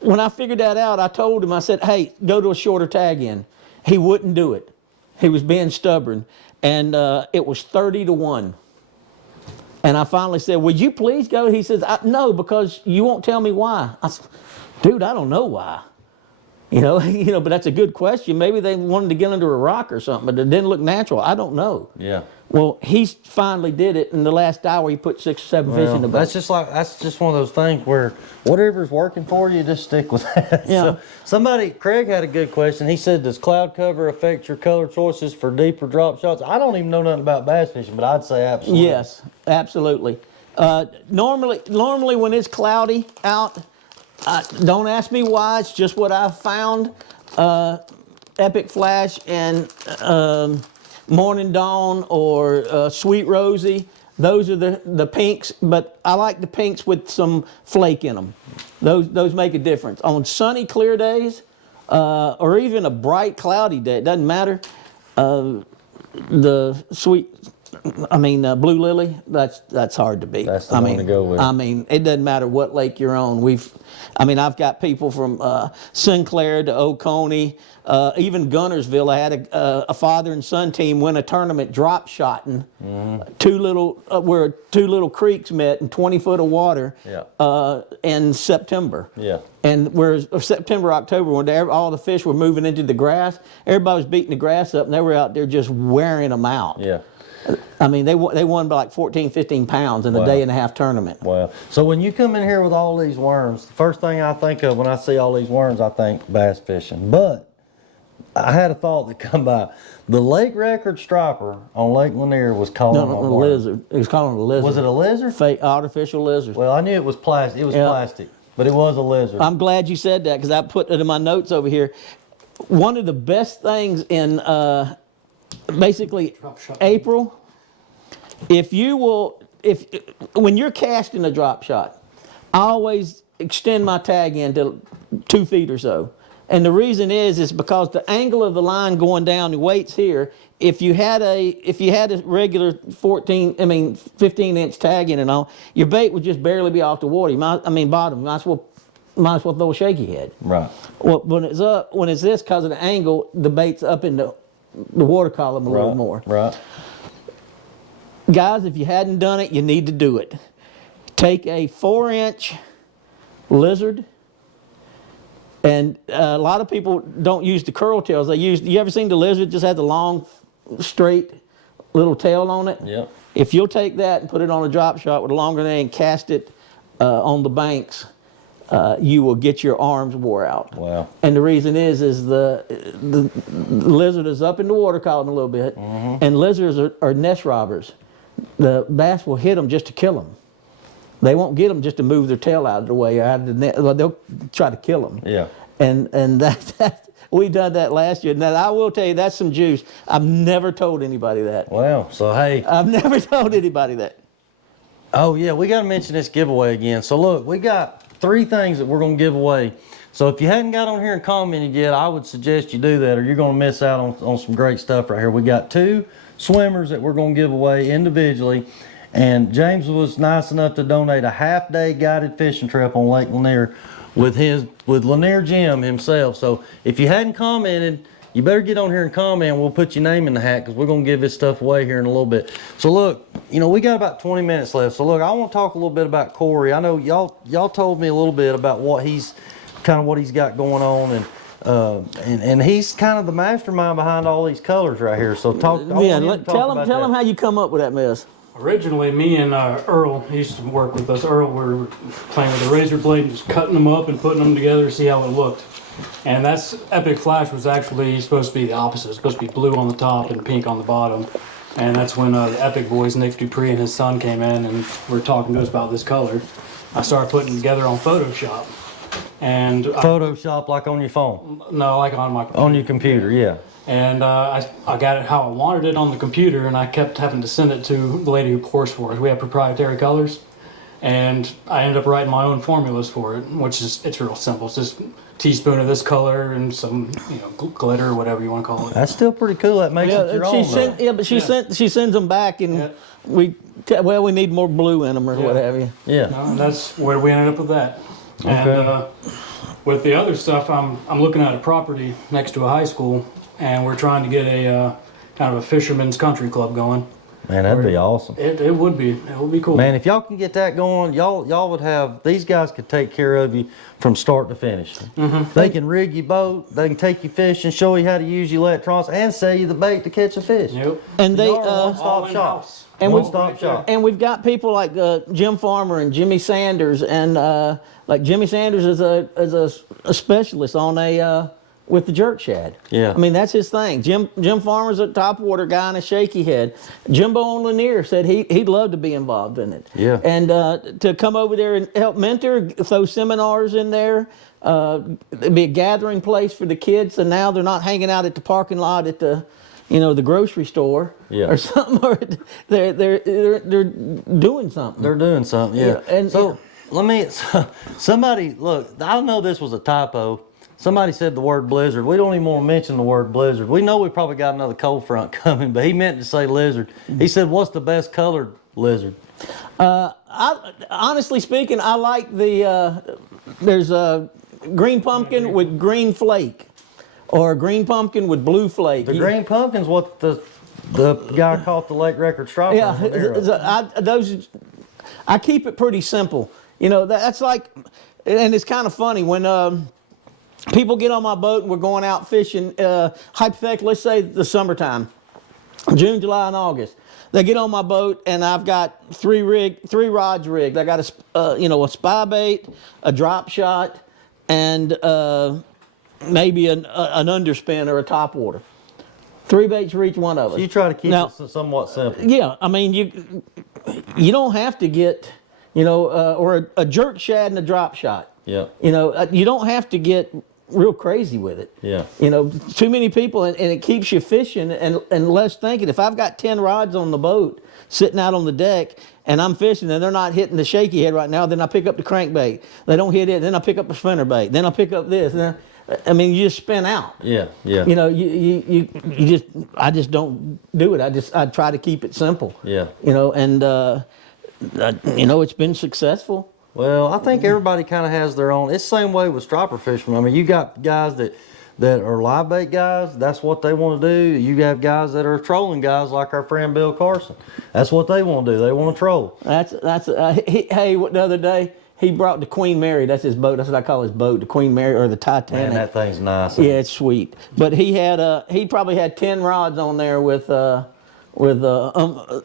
when I figured that out, I told him, I said, hey, go to a shorter tag in. He wouldn't do it. He was being stubborn. And it was 30-1. And I finally said, would you please go? He says, no, because you won't tell me why. I said, dude, I don't know why. You know, but that's a good question. Maybe they wanted to get under a rock or something, but it didn't look natural. I don't know. Yeah. Well, he finally did it in the last hour. He put 6 or 7 fish in the boat. That's just one of those things where whatever's working for you, just stick with that. Yeah. So Craig had a good question. He said, does cloud cover affect your color choices for deeper drop shots? I don't even know nothing about bass fishing, but I'd say absolutely. Yes, absolutely. Normally when it's cloudy out, don't ask me why. It's just what I've found. Epic Flash and Morning Dawn or Sweet Rosy, those are the pinks, but I like the pinks with some flake in them. Those make a difference. On sunny, clear days, or even a bright, cloudy day, it doesn't matter. The Blue Lily, that's hard to beat. That's the one to go with. I mean, it doesn't matter what lake you're on. I've got people from Sinclair to Oconee, even Gunnersville. I had a father and son team win a tournament drop shotting. Where two little creeks met in 20 foot of water in September. Yeah. And whereas September, October, when all the fish were moving into the grass, everybody was beating the grass up, and they were out there just wearing them out. Yeah. I mean, they won by like 14, 15 pounds in a day and a half tournament. Wow. So when you come in here with all these worms, the first thing I think of when I see all these worms, I think bass fishing. But I had a thought that come by. The lake record striper on Lake Lanier was calling a lizard. It was calling it a lizard. Was it a lizard? Fake artificial lizard. Well, I knew it was plastic. It was plastic, but it was a lizard. I'm glad you said that because I put it in my notes over here. One of the best things in basically April, when you're casting a drop shot, I always extend my tag in to 2 feet or so. And the reason is because the angle of the line going down, the weight's here. If you had a regular 15-inch tag in and all, your bait would just barely be off the water. Bottom. You might as well throw a shaky head. Right. Well, when it's this, because of the angle, the bait's up in the water column a little more. Right. Guys, if you hadn't done it, you need to do it. Take a 4-inch lizard. And a lot of people don't use the curl tails. You ever seen the lizard just had the long, straight little tail on it? Yep. If you'll take that and put it on a drop shot with a longer thing and cast it on the banks, you will get your arms wore out. Wow. And the reason is the lizard is up in the water column a little bit, and lizards are nest robbers. The bass will hit them just to kill them. They won't get them just to move their tail out of the way or out of the net. Well, they'll try to kill them. Yeah. And that we done that last year. Now I will tell you, that's some juice. I've never told anybody that. Well, so hey. I've never told anybody that. Oh yeah, we got to mention this giveaway again. So look, we got 3 things that we're gonna give away. So if you hadn't got on here and commented yet, I would suggest you do that, or you're gonna miss out on some great stuff right here. We got 2 swimmers that we're gonna give away individually. And James was nice enough to donate a half-day guided fishing trip on Lake Lanier with Lanier Jim himself. So if you hadn't commented, you better get on here and comment. We'll put your name in the hat because we're going to give this stuff away here in a little bit. So look, we got about 20 minutes left. So look, I want to talk a little bit about Cory. I know y'all told me a little bit about what he's got going on, and he's kind of the mastermind behind all these colors right here. So tell him how you come up with that mess. Originally, me and Earl, he used to work with us. Earl, we were playing with a razor blade and just cutting them up and putting them together to see how it looked. And that's Epic Flash was actually supposed to be the opposite. It was supposed to be blue on the top and pink on the bottom. And that's when the Epic boys, Nick Dupree and his son, came in and were talking to us about this color. I started putting it together on Photoshop. And Photoshop like on your phone? No, like on my computer. On your computer, yeah. And I got it how I wanted it on the computer, and I kept having to send it to the lady who pours for us. We have proprietary colors, and I ended up writing my own formulas for it, which is, it's real simple. It's just a teaspoon of this color and some, glitter or whatever you want to call it. That's still pretty cool. That makes it your own. She sends them back, and we need more blue in them or what have you. Yeah. No, and that's where we ended up with that. Okay. And with the other stuff, I'm looking at a property next to a high school, and we're trying to get a kind of a fisherman's country club going. Man, that'd be awesome. It would be. It would be cool. Man, if y'all can get that going, y'all would have, these guys could take care of you from start to finish. They can rig your boat, they can take you fishing, show you how to use your electronics, and sell you the bait to catch a fish. Yep. And they one-stop shop. One-stop shop. And we've got people like Jim Farmer and Jimmy Sanders, and like Jimmy Sanders is a specialist on with the jerk shad. Yeah. I mean, that's his thing. Jim Farmer's a topwater guy and a shaky head. Jimbo on Lanier said he'd love to be involved in it. Yeah. And to come over there and help mentor, throw seminars in there, it'd be a gathering place for the kids. And now they're not hanging out at the parking lot at the grocery store or something. Or they're doing something. They're doing something, yeah. And so somebody, look, I don't know if this was a typo. Somebody said the word blizzard. We don't even want to mention the word blizzard. We know we probably got another cold front coming, but he meant to say lizard. He said, what's the best colored lizard? Honestly speaking, I like there's a green pumpkin with green flake, or a green pumpkin with blue flake. The green pumpkin's what the guy caught the lake record striper. I keep it pretty simple. That's like, and it's kind of funny when people get on my boat and we're going out fishing, hypothetically, let's say the summertime, June, July, and August. They get on my boat and I've got three rods rigged. I got a spy bait, a drop shot, and maybe an underspin or a topwater. 3 baits for each one of us. So you try to keep it somewhat simple. Yeah, I mean you don't have to get or a jerk shad and a drop shot. Yeah. You don't have to get real crazy with it. Yeah. Too many people, and it keeps you fishing and less thinking. If I've got 10 rods on the boat sitting out on the deck and I'm fishing and they're not hitting the shaky head right now, then I pick up the crankbait. They don't hit it, then I pick up the spinner bait. Then I pick up this. I mean, you just spin out. Yeah, yeah. You know, you just, I just don't do it. I try to keep it simple. Yeah. You know, and you know, it's been successful. Well, I think everybody kind of has their own. It's the same way with striper fishermen. I mean, you got guys that are live bait guys. That's what they want to do. You have guys that are trolling guys, like our friend Bill Carson. That's what they want to do. They want to troll. Hey, the other day he brought the Queen Mary. That's his boat. That's what I call his boat, the Queen Mary or the Titanic. Man, that thing's nice. Yeah, it's sweet. But he probably had 10 rods on there with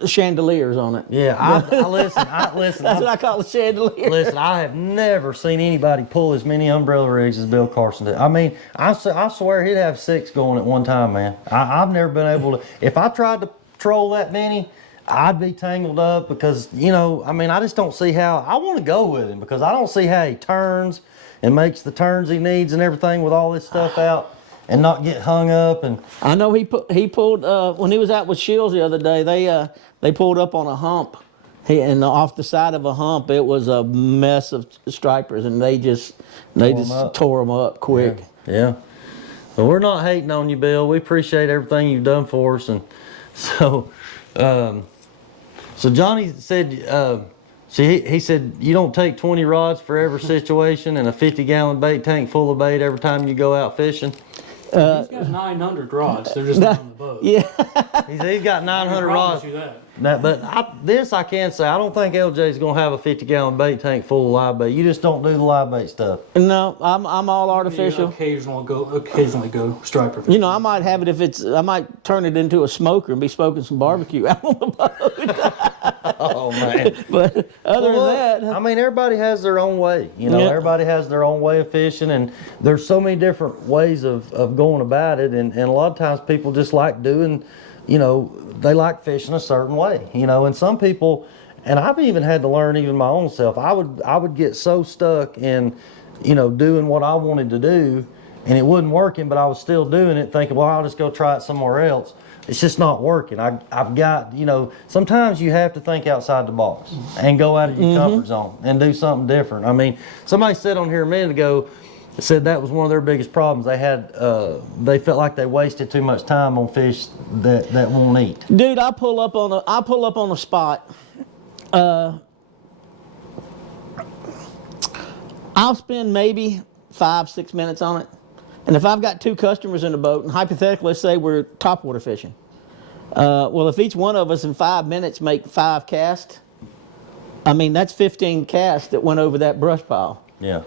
chandeliers on it. Yeah, I listen. That's what I call a chandelier. Listen, I have never seen anybody pull as many umbrella rigs as Bill Carson did. I mean, I swear he'd have 6 going at one time, man. I've never been able to. If I tried to troll that many, I'd be tangled up because, you know, I mean, I just don't see how. I want to go with him because I don't see how he turns and makes the turns he needs and everything with all this stuff out. And not get hung up. And I know he pulled when he was out with Shields the other day. They pulled up on a hump, and off the side of a hump, it was a mess of stripers, and they just tore them up quick. Yeah. Well, we're not hating on you, Bill. We appreciate everything you've done for us, and so Johnny said. He said you don't take 20 rods for every situation and a 50-gallon bait tank full of bait every time you go out fishing. He's got 900 rods. They're just not on the boat. Yeah. He's got 900 I rods. promise you that. But I can say, I don't think LJ's going to have a 50-gallon bait tank full of live bait. You just don't do the live bait stuff. No, I'm all artificial. Occasionally go striper fishing. You know, I might have it I might turn it into a smoker and be smoking some barbecue out on the boat. Oh, man. But other than that, I mean, everybody has their own way. You know, everybody has their own way of fishing, and there's so many different ways of going about it. And a lot of times people just like doing, you know, they like fishing a certain way, you know, and some people, and I've even had to learn even my own self, I would get so stuck in, you know, doing what I wanted to do, and it wasn't working, but I was still doing it, thinking, well, I'll just go try it somewhere else. It's just not working. I've got, you know, sometimes you have to think outside the box and go out of your comfort zone and do something different. I mean, somebody said on here a minute ago, said that was one of their biggest problems. They had, they felt like they wasted too much time on fish that won't eat. dude, I pull up on a spot. I'll spend maybe 5-6 minutes on it. And if I've got 2 customers in the boat, and hypothetically, let's say we're topwater fishing. Well, if each one of us in 5 minutes make 5 casts, I mean, that's 15 casts that went over that brush pile. Yeah.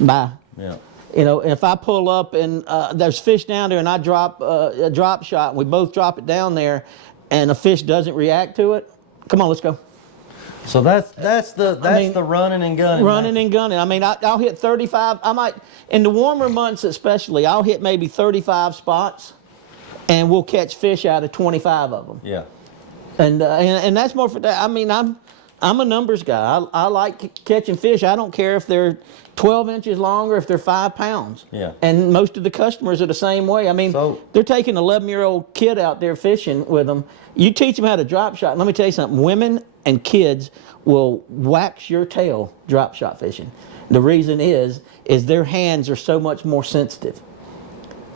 Bye. Yeah. You know, if I pull up and there's fish down there and I drop a drop shot and we both drop it down there and a fish doesn't react to it, come on, let's go. So that's the running and gunning. Running and gunning. I mean, I'll hit 35. I might, in the warmer months especially, I'll hit maybe 35 spots and we'll catch fish out of 25 of them. Yeah. And that's more for that. I mean, I'm a numbers guy. I like catching fish. I don't care if they're 12 inches long or if they're 5 pounds. Yeah. And most of the customers are the same way. I mean, they're taking an 11-year-old kid out there fishing with them. You teach them how to drop shot. And let me tell you something. Women and kids will wax your tail drop shot fishing. The reason is their hands are so much more sensitive.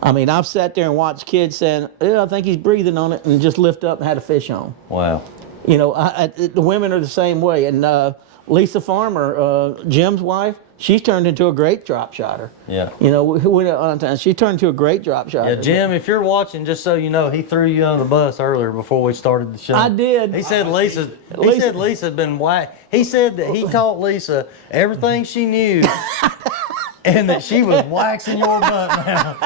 I mean, I've sat there and watched kids saying, I think he's breathing on it, and just lift up and had a fish on. Wow. You know, the women are the same way. And Lisa Farmer, Jim's wife, she's turned into a great drop shotter. Yeah. You know, she turned into a great drop shotter. Yeah, Jim, if you're watching, just so you know, he threw you under the bus earlier before we started the show. I did. He said Lisa's been whacked. He said that he taught Lisa everything she knew and that she was waxing your butt now.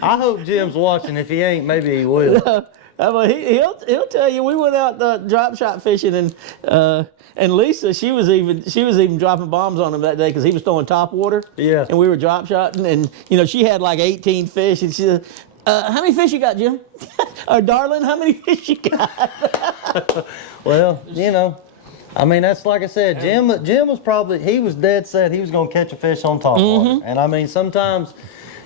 I hope Jim's watching. If he ain't, maybe he will. He'll tell you. We went out drop shot fishing, and Lisa, she was even dropping bombs on him that day because he was throwing top water. Yeah. And we were drop shotting, and you know she had like 18 fish, and she said, "How many fish you got, Jim?" Or darling, how many fish you got? Well, you know, I mean, that's like I said, Jim was he was dead set he was going to catch a fish on top water. And I mean, sometimes,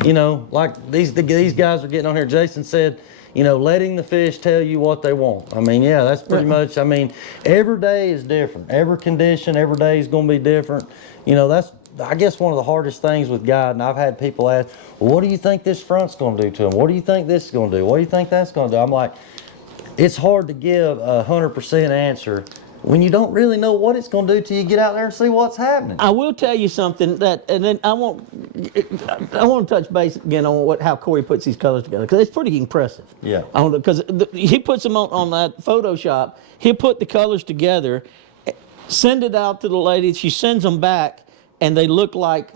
you know, like these guys are getting on here. Jason said, you know, letting the fish tell you what they want. I mean, yeah, that's pretty much, I mean, every day is different. Every condition, every day is going to be different. You know, that's I guess one of the hardest things with guiding, I've had people ask, well, what do you think this front's going to do to them? What do you think this is going to do? What do you think that's going to do? I'm like, it's hard to give a 100% answer when you don't really know what it's going to do till you get out there and see what's happening. I will tell you something and then I want to touch base again on how Cory puts these colors together, because it's pretty impressive. Yeah. Because he puts them on that Photoshop. He'll put the colors together, send it out to the lady. She sends them back, and they look like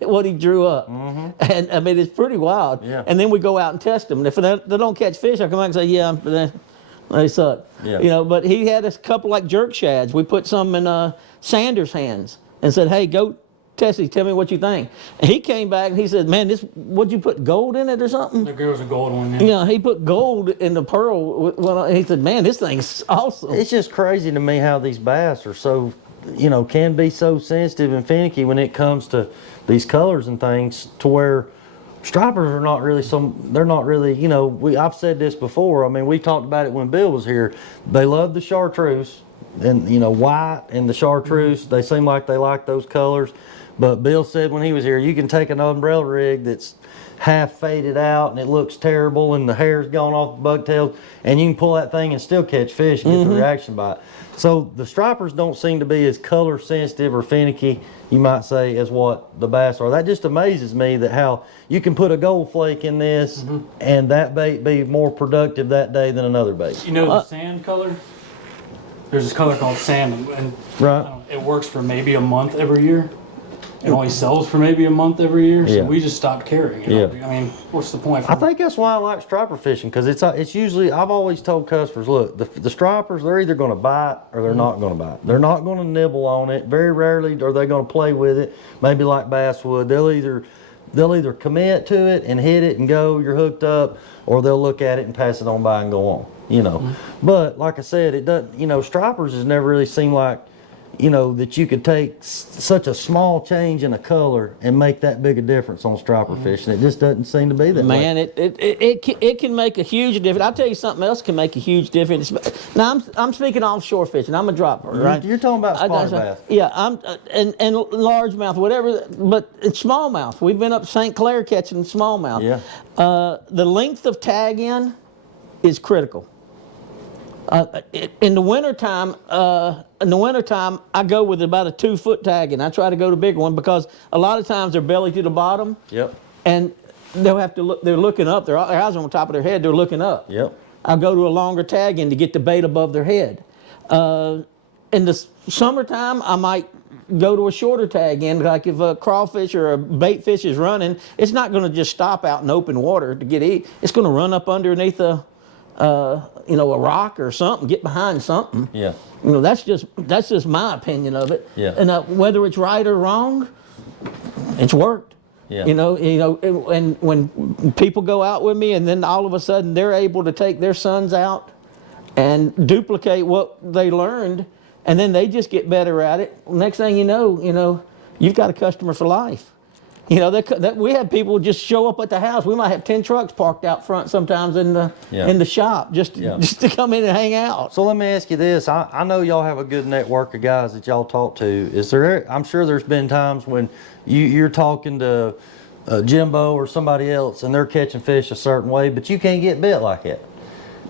what he drew up. Mm-hmm. And I mean, it's pretty wild. Yeah. And then we go out and test them. And if they don't catch fish, I come back and say, yeah, they suck. Yeah. You know, but he had a couple like jerk shads. We put some in Sanders' hands and said, hey, go test these. Tell me what you think. And he came back and he said, man, what'd you put, gold in it or something? There was a gold one. Yeah. You know, he put gold in the pearl. He said, man, this thing's awesome. It's just crazy to me how these bass are so, can be so sensitive and finicky when it comes to these colors and things, to where stripers are not really they're not really, I've said this before. I mean, we talked about it when Bill was here. They love the chartreuse and, white and the chartreuse. They seem like they like those colors. But Bill said when he was here, you can take an umbrella rig that's half faded out and it looks terrible and the hair's gone off the bugtails, and you can pull that thing and still catch fish and get the reaction bite. So the stripers don't seem to be as color sensitive or finicky, you might say, as what the bass are. That just amazes me, that how you can put a gold flake in this and that bait be more productive that day than another bait. The sand color? There's this color called sand, and Right. It works for maybe a month every year. It only sells for maybe a month every year, so Yeah. we just stopped carrying it. Yeah. I mean, what's the point? I think that's why I like striper fishing, because it's usually, I've always told customers, look, the stripers, they're either going to bite or they're not going to bite. They're not going to nibble on it. Very rarely are they going to play with it. Maybe like bass would. They'll either commit to it and hit it and go, you're hooked up, or they'll look at it and pass it on by and go on. But like I said, it doesn't. Stripers has never really seemed like, that you could take such a small change in a color and make that big a difference on striper fishing. It just doesn't seem to be that way. Man, it can make a huge difference. I'll tell you something else can make a huge difference. Now I'm speaking offshore fishing. I'm a dropper, right? You're talking about spotted bass. Yeah, I'm and largemouth, whatever, but it's smallmouth. We've been up St. Clair catching smallmouth. Yeah. The length of tag in is critical. In the wintertime, I go with about a 2-foot tag, and I try to go to bigger one, because a lot of times they're belly to the bottom. Yep. And they'll have to look. They're looking up. Their eyes are on top of their head. They're looking up. Yep. I'll go to a longer tag in to get the bait above their head. In the summertime, I might go to a shorter tag in, like if a crawfish or a bait fish is running, it's not going to just stop out in open water to get eat. It's going to run up underneath a rock or something, get behind something. Yeah. That's just my opinion of it. Yeah. And whether it's right or wrong, it's worked. Yeah. And when people go out with me, and then all of a sudden they're able to take their sons out and duplicate what they learned, and then they just get better at it. Next thing you know, you've got a customer for life. We have people just show up at the house. We might have 10 trucks parked out front sometimes in the shop just to come in and hang out. So let me ask you this. I know y'all have a good network of guys that y'all talk to. I'm sure there's been times when you're talking to Jimbo or somebody else and they're catching fish a certain way, but you can't get bit like it.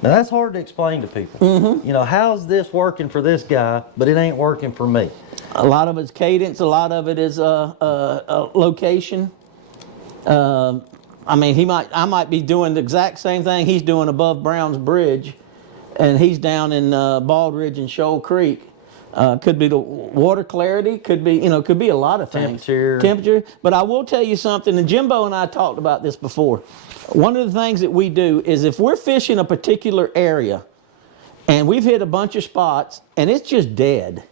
Now that's hard to explain to people. Mm-hmm. How's this working for this guy, but it ain't working for me? A lot of it's cadence. A lot of it is location. I might be doing the exact same thing he's doing above Brown's Bridge, and he's down in Bald Ridge and Shoal Creek. Could be the water clarity. Could be a lot of things. Temperature. But I will tell you something. And Jimbo and I talked about this before. One of the things that we do is, if we're fishing a particular area, and we've hit a bunch of spots, and it's just dead.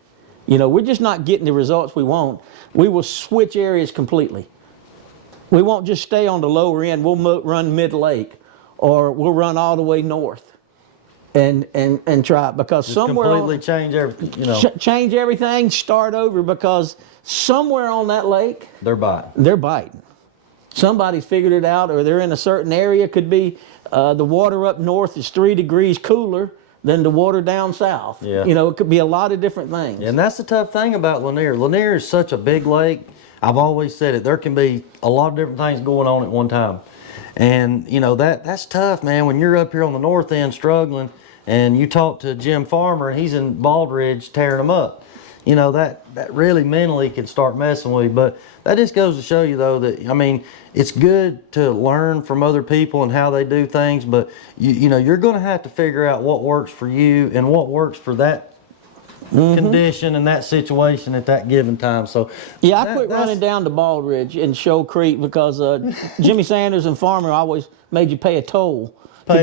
We're just not getting the results we want. We will switch areas completely. We won't just stay on the lower end. We'll run mid-lake, or we'll run all the way north and try it, because Just somewhere completely change everything. Change everything, start over, because somewhere on that lake They're biting. They're biting. Somebody's figured it out, or they're in a certain area. Could be the water up north is 3 degrees cooler than the water down south. Yeah. You know, it could be a lot of different things. And that's the tough thing about Lanier. Lanier is such a big lake. I've always said it. There can be a lot of different things going on at one time. And, you know, that's tough, man, when you're up here on the north end struggling and you talk to Jim Farmer and he's in Baldridge tearing them up. You know, that really mentally can start messing with you. But that just goes to show you, though, that, I mean, it's good to learn from other people and how they do things, but, you know, you're going to have to figure out what works for you and what works for that condition and that situation at that given time. So yeah, I quit running down to Baldridge and Shoal Creek because Jimmy Sanders and Farmer always made you pay a toll to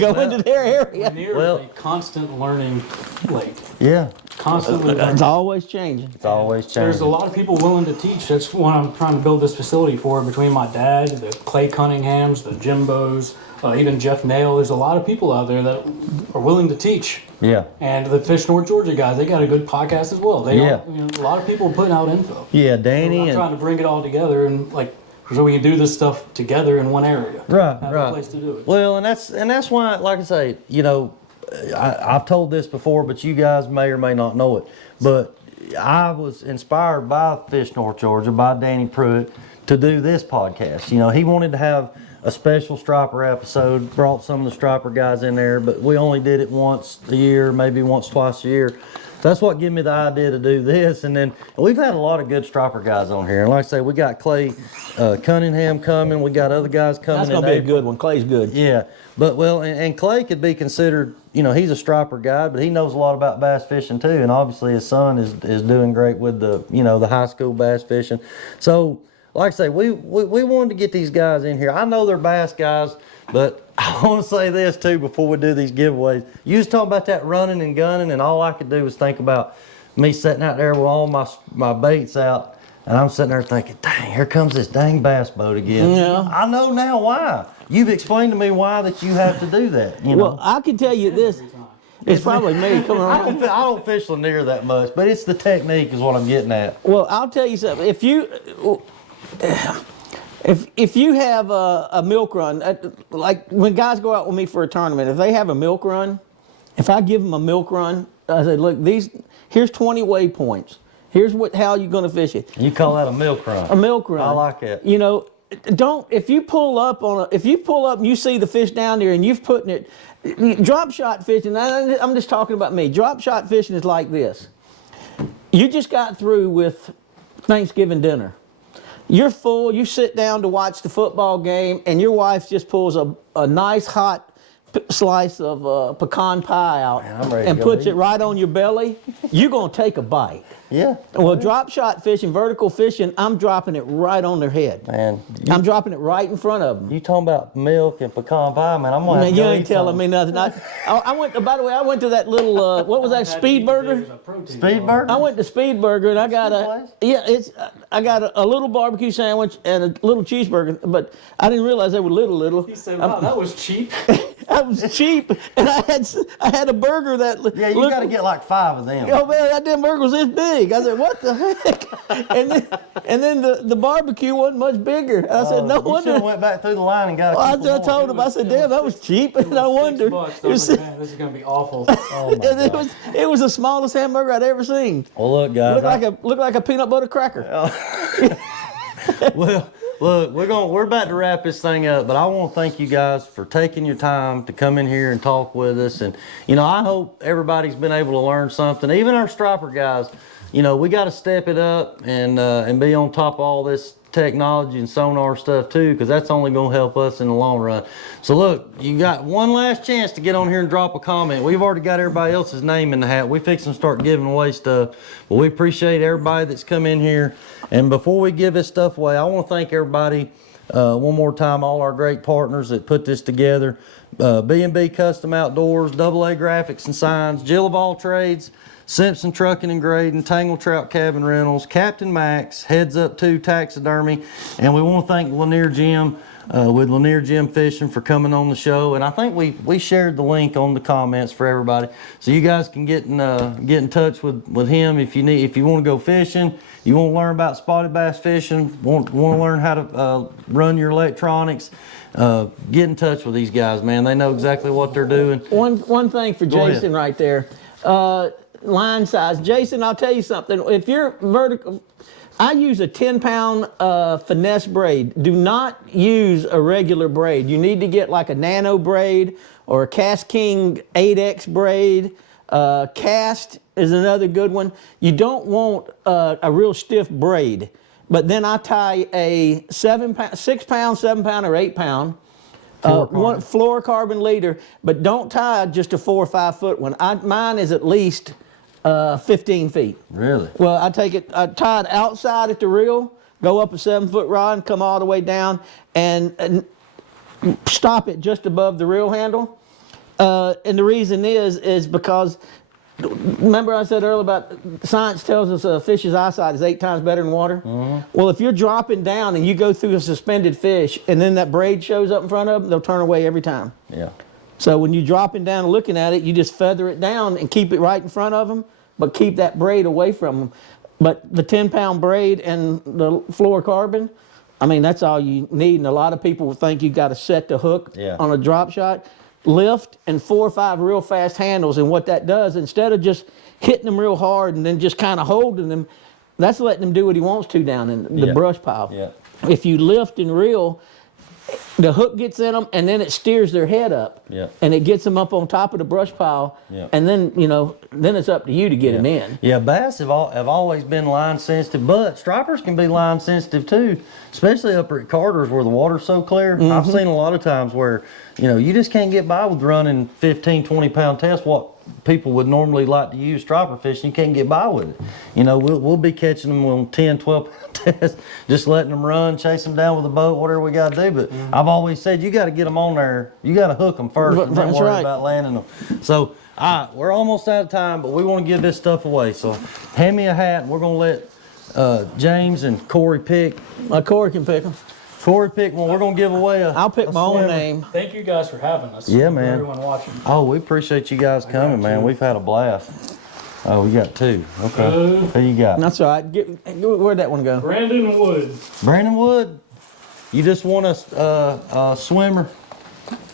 go into their area. Lanier is a constant learning lake. Yeah. Constantly learning. It's always changing. It's always changing. There's a lot of people willing to teach. That's what I'm trying to build this facility for, between my dad, the Clay Cunninghams, the Jimbos, even Jeff Nail. There's a lot of people out there that are willing to teach. Yeah. And the Fish North Georgia guys, they got a good podcast as well. They Yeah. all, you know, a lot of people are putting out info. Yeah, Danny. So I'm trying to bring it all together and so we can do this stuff together in one area. Right, Have right. a place to do it. Well, and that's why, like I say, you know, I've told this before, but you guys may or may not know it. But I was inspired by Fish North Georgia, by Danny Pruitt, to do this podcast. You know, he wanted to have a special striper episode, brought some of the striper guys in there, but we only did it once a year, maybe once, twice a year. That's what gave me the idea to do this. And then we've had a lot of good striper guys on here. And like I say, we got Clay Cunningham coming. We got other guys coming. That's going to be a good one. Clay's good. Yeah. But, well, and Clay could be considered, you know, he's a striper guy, but he knows a lot about bass fishing too. And obviously his son is doing great with the, you know, the high school bass fishing. So, like I say, we wanted to get these guys in here. I know they're bass guys, but I want to say this too before we do these giveaways. You was talking about that running and gunning, and all I could do was think about me sitting out there with all my baits out, and I'm sitting there thinking, dang, here comes this dang bass boat again. Yeah. I know now why. You've explained to me why that you have to do that. You know? Well, I can tell you this. It's probably me coming I around. don't fish Lanier that much, but it's the technique is what I'm getting at. Well, I'll tell you something. If you have a milk run, like when guys go out with me for a tournament, if they have a milk run, if I give them a milk run, I say, look, here's 20 waypoints. Here's how you're going to fish it. You call that a milk run? A milk run. I like it. You know, if you pull up and you see the fish down there and you've putting it, drop shot fishing. I'm just talking about me. Drop shot fishing is like this. You just got through with Thanksgiving dinner. You're full, you sit down to watch the football game, and your wife just pulls a nice hot slice of pecan pie out and puts it right on your belly. You're going to take a bite. Yeah. Well, drop shot fishing, vertical fishing, I'm dropping it right on their head. Man, I'm dropping it right in front of them. you talking about milk and pecan pie, man? I'm gonna. Man, you ain't telling me nothing. I went. By the way, I went to that little. What was that? Speed Burger. Speed Burger. I went to Speed Burger and I got I got a little barbecue sandwich and a little cheeseburger, but I didn't realize they were little. He said, wow, that was cheap. That was cheap, and I had a burger that. Yeah, you got to get like 5 of them. Oh man, that damn burger was this big. I said, what the heck? And then the barbecue wasn't much bigger. I said, no You wonder. should have went back through the line and got. I told him, I said, damn, that was cheap. And I wonder. $6. I was like, man, this is gonna be awful. Oh my And God. it was the smallest hamburger I'd ever seen. Well, look, guys. Looked like a peanut butter cracker. Well, look, we're about to wrap this thing up, but I want to thank you guys for taking your time to come in here and talk with us. And you know, I hope everybody's been able to learn something. Even our striper guys, you know, we got to step it up and be on top of all this technology and sonar stuff too, because that's only going to help us in the long run. So look, you got one last chance to get on here and drop a comment. We've already got everybody else's name in the hat. We fixing to start giving away stuff, but we appreciate everybody that's come in here. And before we give this stuff away, I want to thank everybody one more time, all our great partners that put this together. B&B Custom Outdoors, AA Graphics and Signs, Jill of All Trades, Simpson Trucking and Grading, Tangle Trout Cabin Rentals, Captain Max, Heads Up 2 Taxidermy, and we want to thank Lanier Jim with Lanier Jim Fishing for coming on the show. And I think we shared the link on the comments for everybody, so you guys can get in touch with him if you want to go fishing, you want to learn about spotted bass fishing, want to learn how to run your electronics. get in touch with these guys, man. They know exactly what they're doing. One thing for Go Jason ahead. right there. Line size. Jason, I'll tell you something. If you're vertical, I use a 10-pound finesse braid. Do not use a regular braid. You need to get like a nano braid or a Cast King 8X braid. Cast is another good one. You don't want a real stiff braid. But then I tie a 6 pound, 7 pound, or 8 pound. One fluorocarbon leader, but don't tie just a 4 or 5 foot one. Mine is at least 15 feet. Really? Well, I tie it outside at the reel, go up a 7-foot rod and come all the way down and stop it just above the reel handle. And the reason is because, remember I said earlier about science tells us a fish's eyesight is 8 times better than water? Well, if you're dropping down and you go through a suspended fish and then that braid shows up in front of them, they'll turn away every time. Yeah. So when you're dropping down and looking at it, you just feather it down and keep it right in front of them, but keep that braid away from them. But the 10-pound braid and the fluorocarbon, I mean, that's all you need. And a lot of people think you got to set the hook on a drop shot. Lift and 4 or 5 real fast handles, and what that does, instead of just hitting them real hard and then just kind of holding them, that's letting him do what he wants to down in the brush pile. Yeah. If you lift and reel, the hook gets in them and then it steers their head up. Yeah. And it gets them up on top of the brush pile. Yeah. And then, then it's up to you to get them in. Yeah, bass have always been line sensitive, but stripers can be line sensitive too, especially up at Carter's where the water's so clear. I've seen a lot of times where, you just can't get by with running 15, 20-pound tests, what people would normally like to use striper fishing. You can't get by with it. We'll be catching them on 10, 12-pound tests, just letting them run, chase them down with a boat, whatever we got to do. But I've always said you got to get them on there. You got to hook them first and then That's worry right. about landing them. So, all right, we're almost out of time, but we want to give this stuff away. So hand me a hat, and we're going to let James and Cory pick. Cory can pick them. Cory pick one. We're going to give away I'll pick my own swimmer. name. Thank you guys for having us. Yeah, For man. everyone watching. Oh, we appreciate you guys coming, man. We've had a blast. Oh, we got 2. Okay. Who you got? That's all right. Where'd that one go? Brandon Wood. Brandon Wood. You just want a swimmer.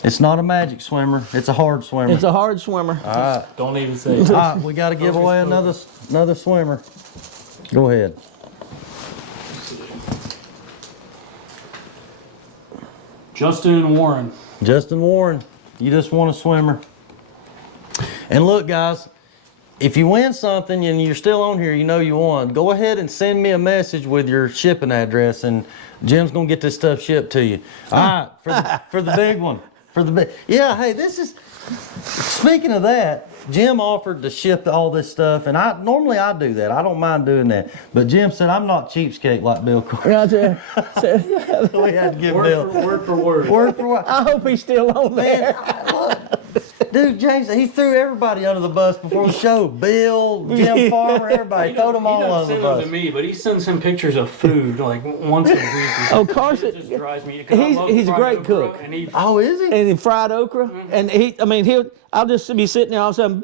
It's not a magic swimmer. It's a hard swimmer. It's a hard swimmer. All right. Don't even say All it. right, we got to give away another swimmer. Go ahead. Justin Warren. Justin Warren, you just want a swimmer. And look, guys, if you win something and you're still on here, you won. Go ahead and send me a message with your shipping address, and Jim's gonna get this stuff shipped to you. All right, for the big one, yeah. Hey, this is. Speaking of that, Jim offered to ship all this stuff, and normally I do that. I don't mind doing that, but Jim said I'm not cheapskate like Bill Cory. So we had to give Bill Word for word. word for word. I hope he's still on there. Dude, James, he threw everybody under the bus before the show. Bill, Jim Farmer, everybody. Throw them all He under doesn't the send them bus. to me, but he sends him pictures of food like once a week. Oh, Carson, It just drives me. 'Cause I love he's a fried great okra, cook. And he, Oh, is he? and fried okra, and I'll just be sitting there all of a sudden.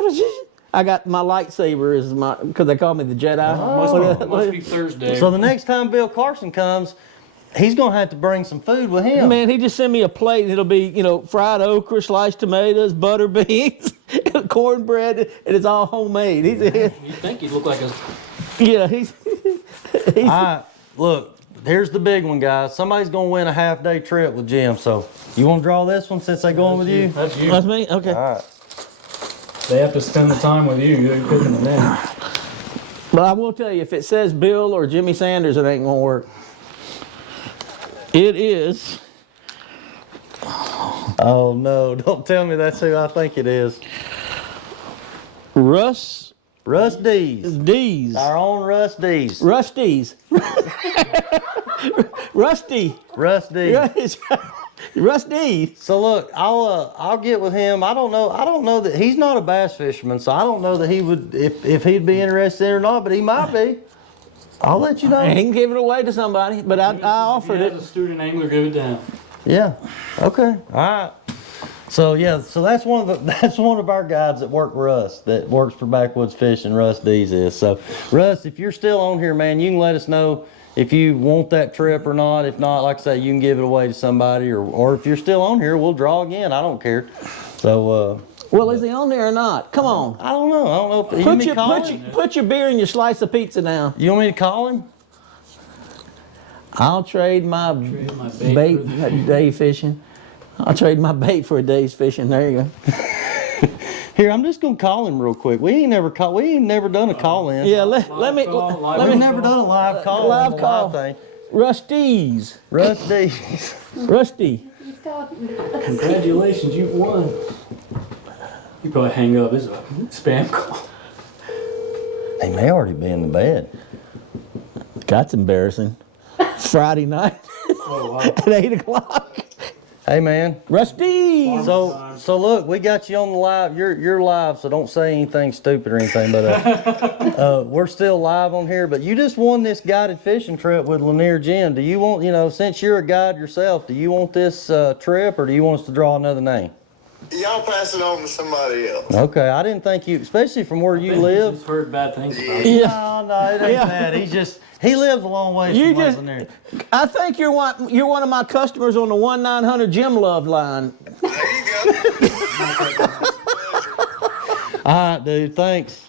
I got my lightsaber because they call me the Jedi. must be Thursday. So the next time Bill Carson comes, he's gonna have to bring some food with him. Man, he just send me a plate, and it'll be fried okra, sliced tomatoes, butter beans, cornbread, and it's all homemade. You'd think he'd look like a. He's All right, look, here's the big one, guys. Somebody's gonna win a half-day trip with Jim. So you want to draw this one since they going with you? That's you. That's me. Okay. All right. They have to spend the time with you. You're picking them in. But I will tell you, if it says Bill or Jimmy Sanders, it ain't gonna work. It is. Oh no! Don't tell me that's who I think it is. Russ Dees. D's. Our own Russ Dees. Rusty's. Rusty. Russ Dees. Rusty. So look, I'll get with him. I don't know that he's not a bass fisherman, so I don't know that he would if he'd be interested or not, but he might be. I'll let you know. He can give it away to somebody, but I offered If he it. has a student angler, give it to him. Yeah. Okay. All right. So yeah, so that's one of our guys that work for us, that works for Backwoods Fishing. Russ Dees is. So Russ, if you're still on here, man, you can let us know if you want that trip or not. If not, like I say, you can give it away to somebody, or if you're still on here, we'll draw again. I don't care. So, Well, is he on there or not? Come on. I don't know. I don't know if you want me to call him? Put your beer and your slice of pizza down. You want me to call him? I'll trade my bait for day fishing. I'll trade my bait for a day's fishing. There you go. Here, I'm just gonna call him real quick. We ain't never done a call in. Yeah, let me. We've never done a live call. Live call. Thing. Rusty's. Rusty. Rusty. Congratulations, you've won. You probably hang up. This is a spam call. He may already be in the bed. That's embarrassing. Friday night Oh, wow. at 8 o'clock. Hey man. Rusty. So look, we got you on the live. You're live, so don't say anything stupid or anything. But we're still live on here. But you just won this guided fishing trip with Lanier Gym. Do you want, since you're a guide yourself, do you want this trip, or do you want us to draw another name? Y'all pass it on to somebody else. Okay, I didn't think you, especially from where you I've live. heard bad things about you. Yeah. No, it ain't that. He lives a long way You from just. Lanier. I think you're one of my customers on the 1-900 Jim Love line. There you go. All right, dude. Thanks.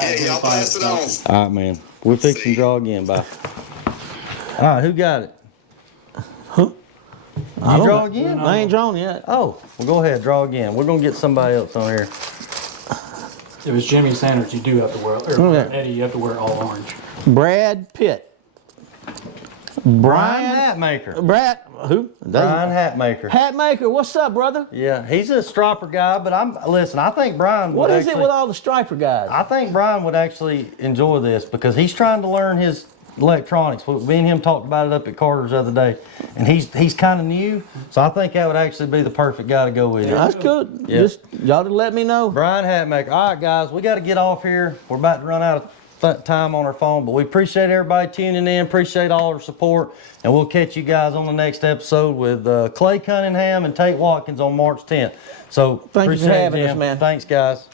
Yeah, y'all pass it on. All right, man. We're fixing to draw again. Bye. All right, who got it? I You don't draw know. again? I ain't drawn yet. Oh, well, go ahead. Draw again. We're gonna get somebody else on here. If it's Jimmy Sanders, you do have to wear, or Okay. Eddie, you have to wear all orange. Brad Pitt. Brian Hatmaker. Brad, who? Brian Hatmaker. Hatmaker, what's up, brother? Yeah, he's a striper guy, but listen, I think Brian would What is it actually- with all the striper guys? I think Brian would actually enjoy this because he's trying to learn his electronics. Me and him talked about it up at Carter's the other day, and he's kind of new, so I think that would actually be the perfect guy to go with. That's good. Yeah. Just y'all to let me know. Brian Hatmaker. All right, guys, we got to get off here. We're about to run out of time on our phone, but we appreciate everybody tuning in. Appreciate all our support, and we'll catch you guys on the next episode with Clay Cunningham and Tate Watkins on March 10th. So Thank you for appreciate it, having us, Jim. man. Thanks, guys.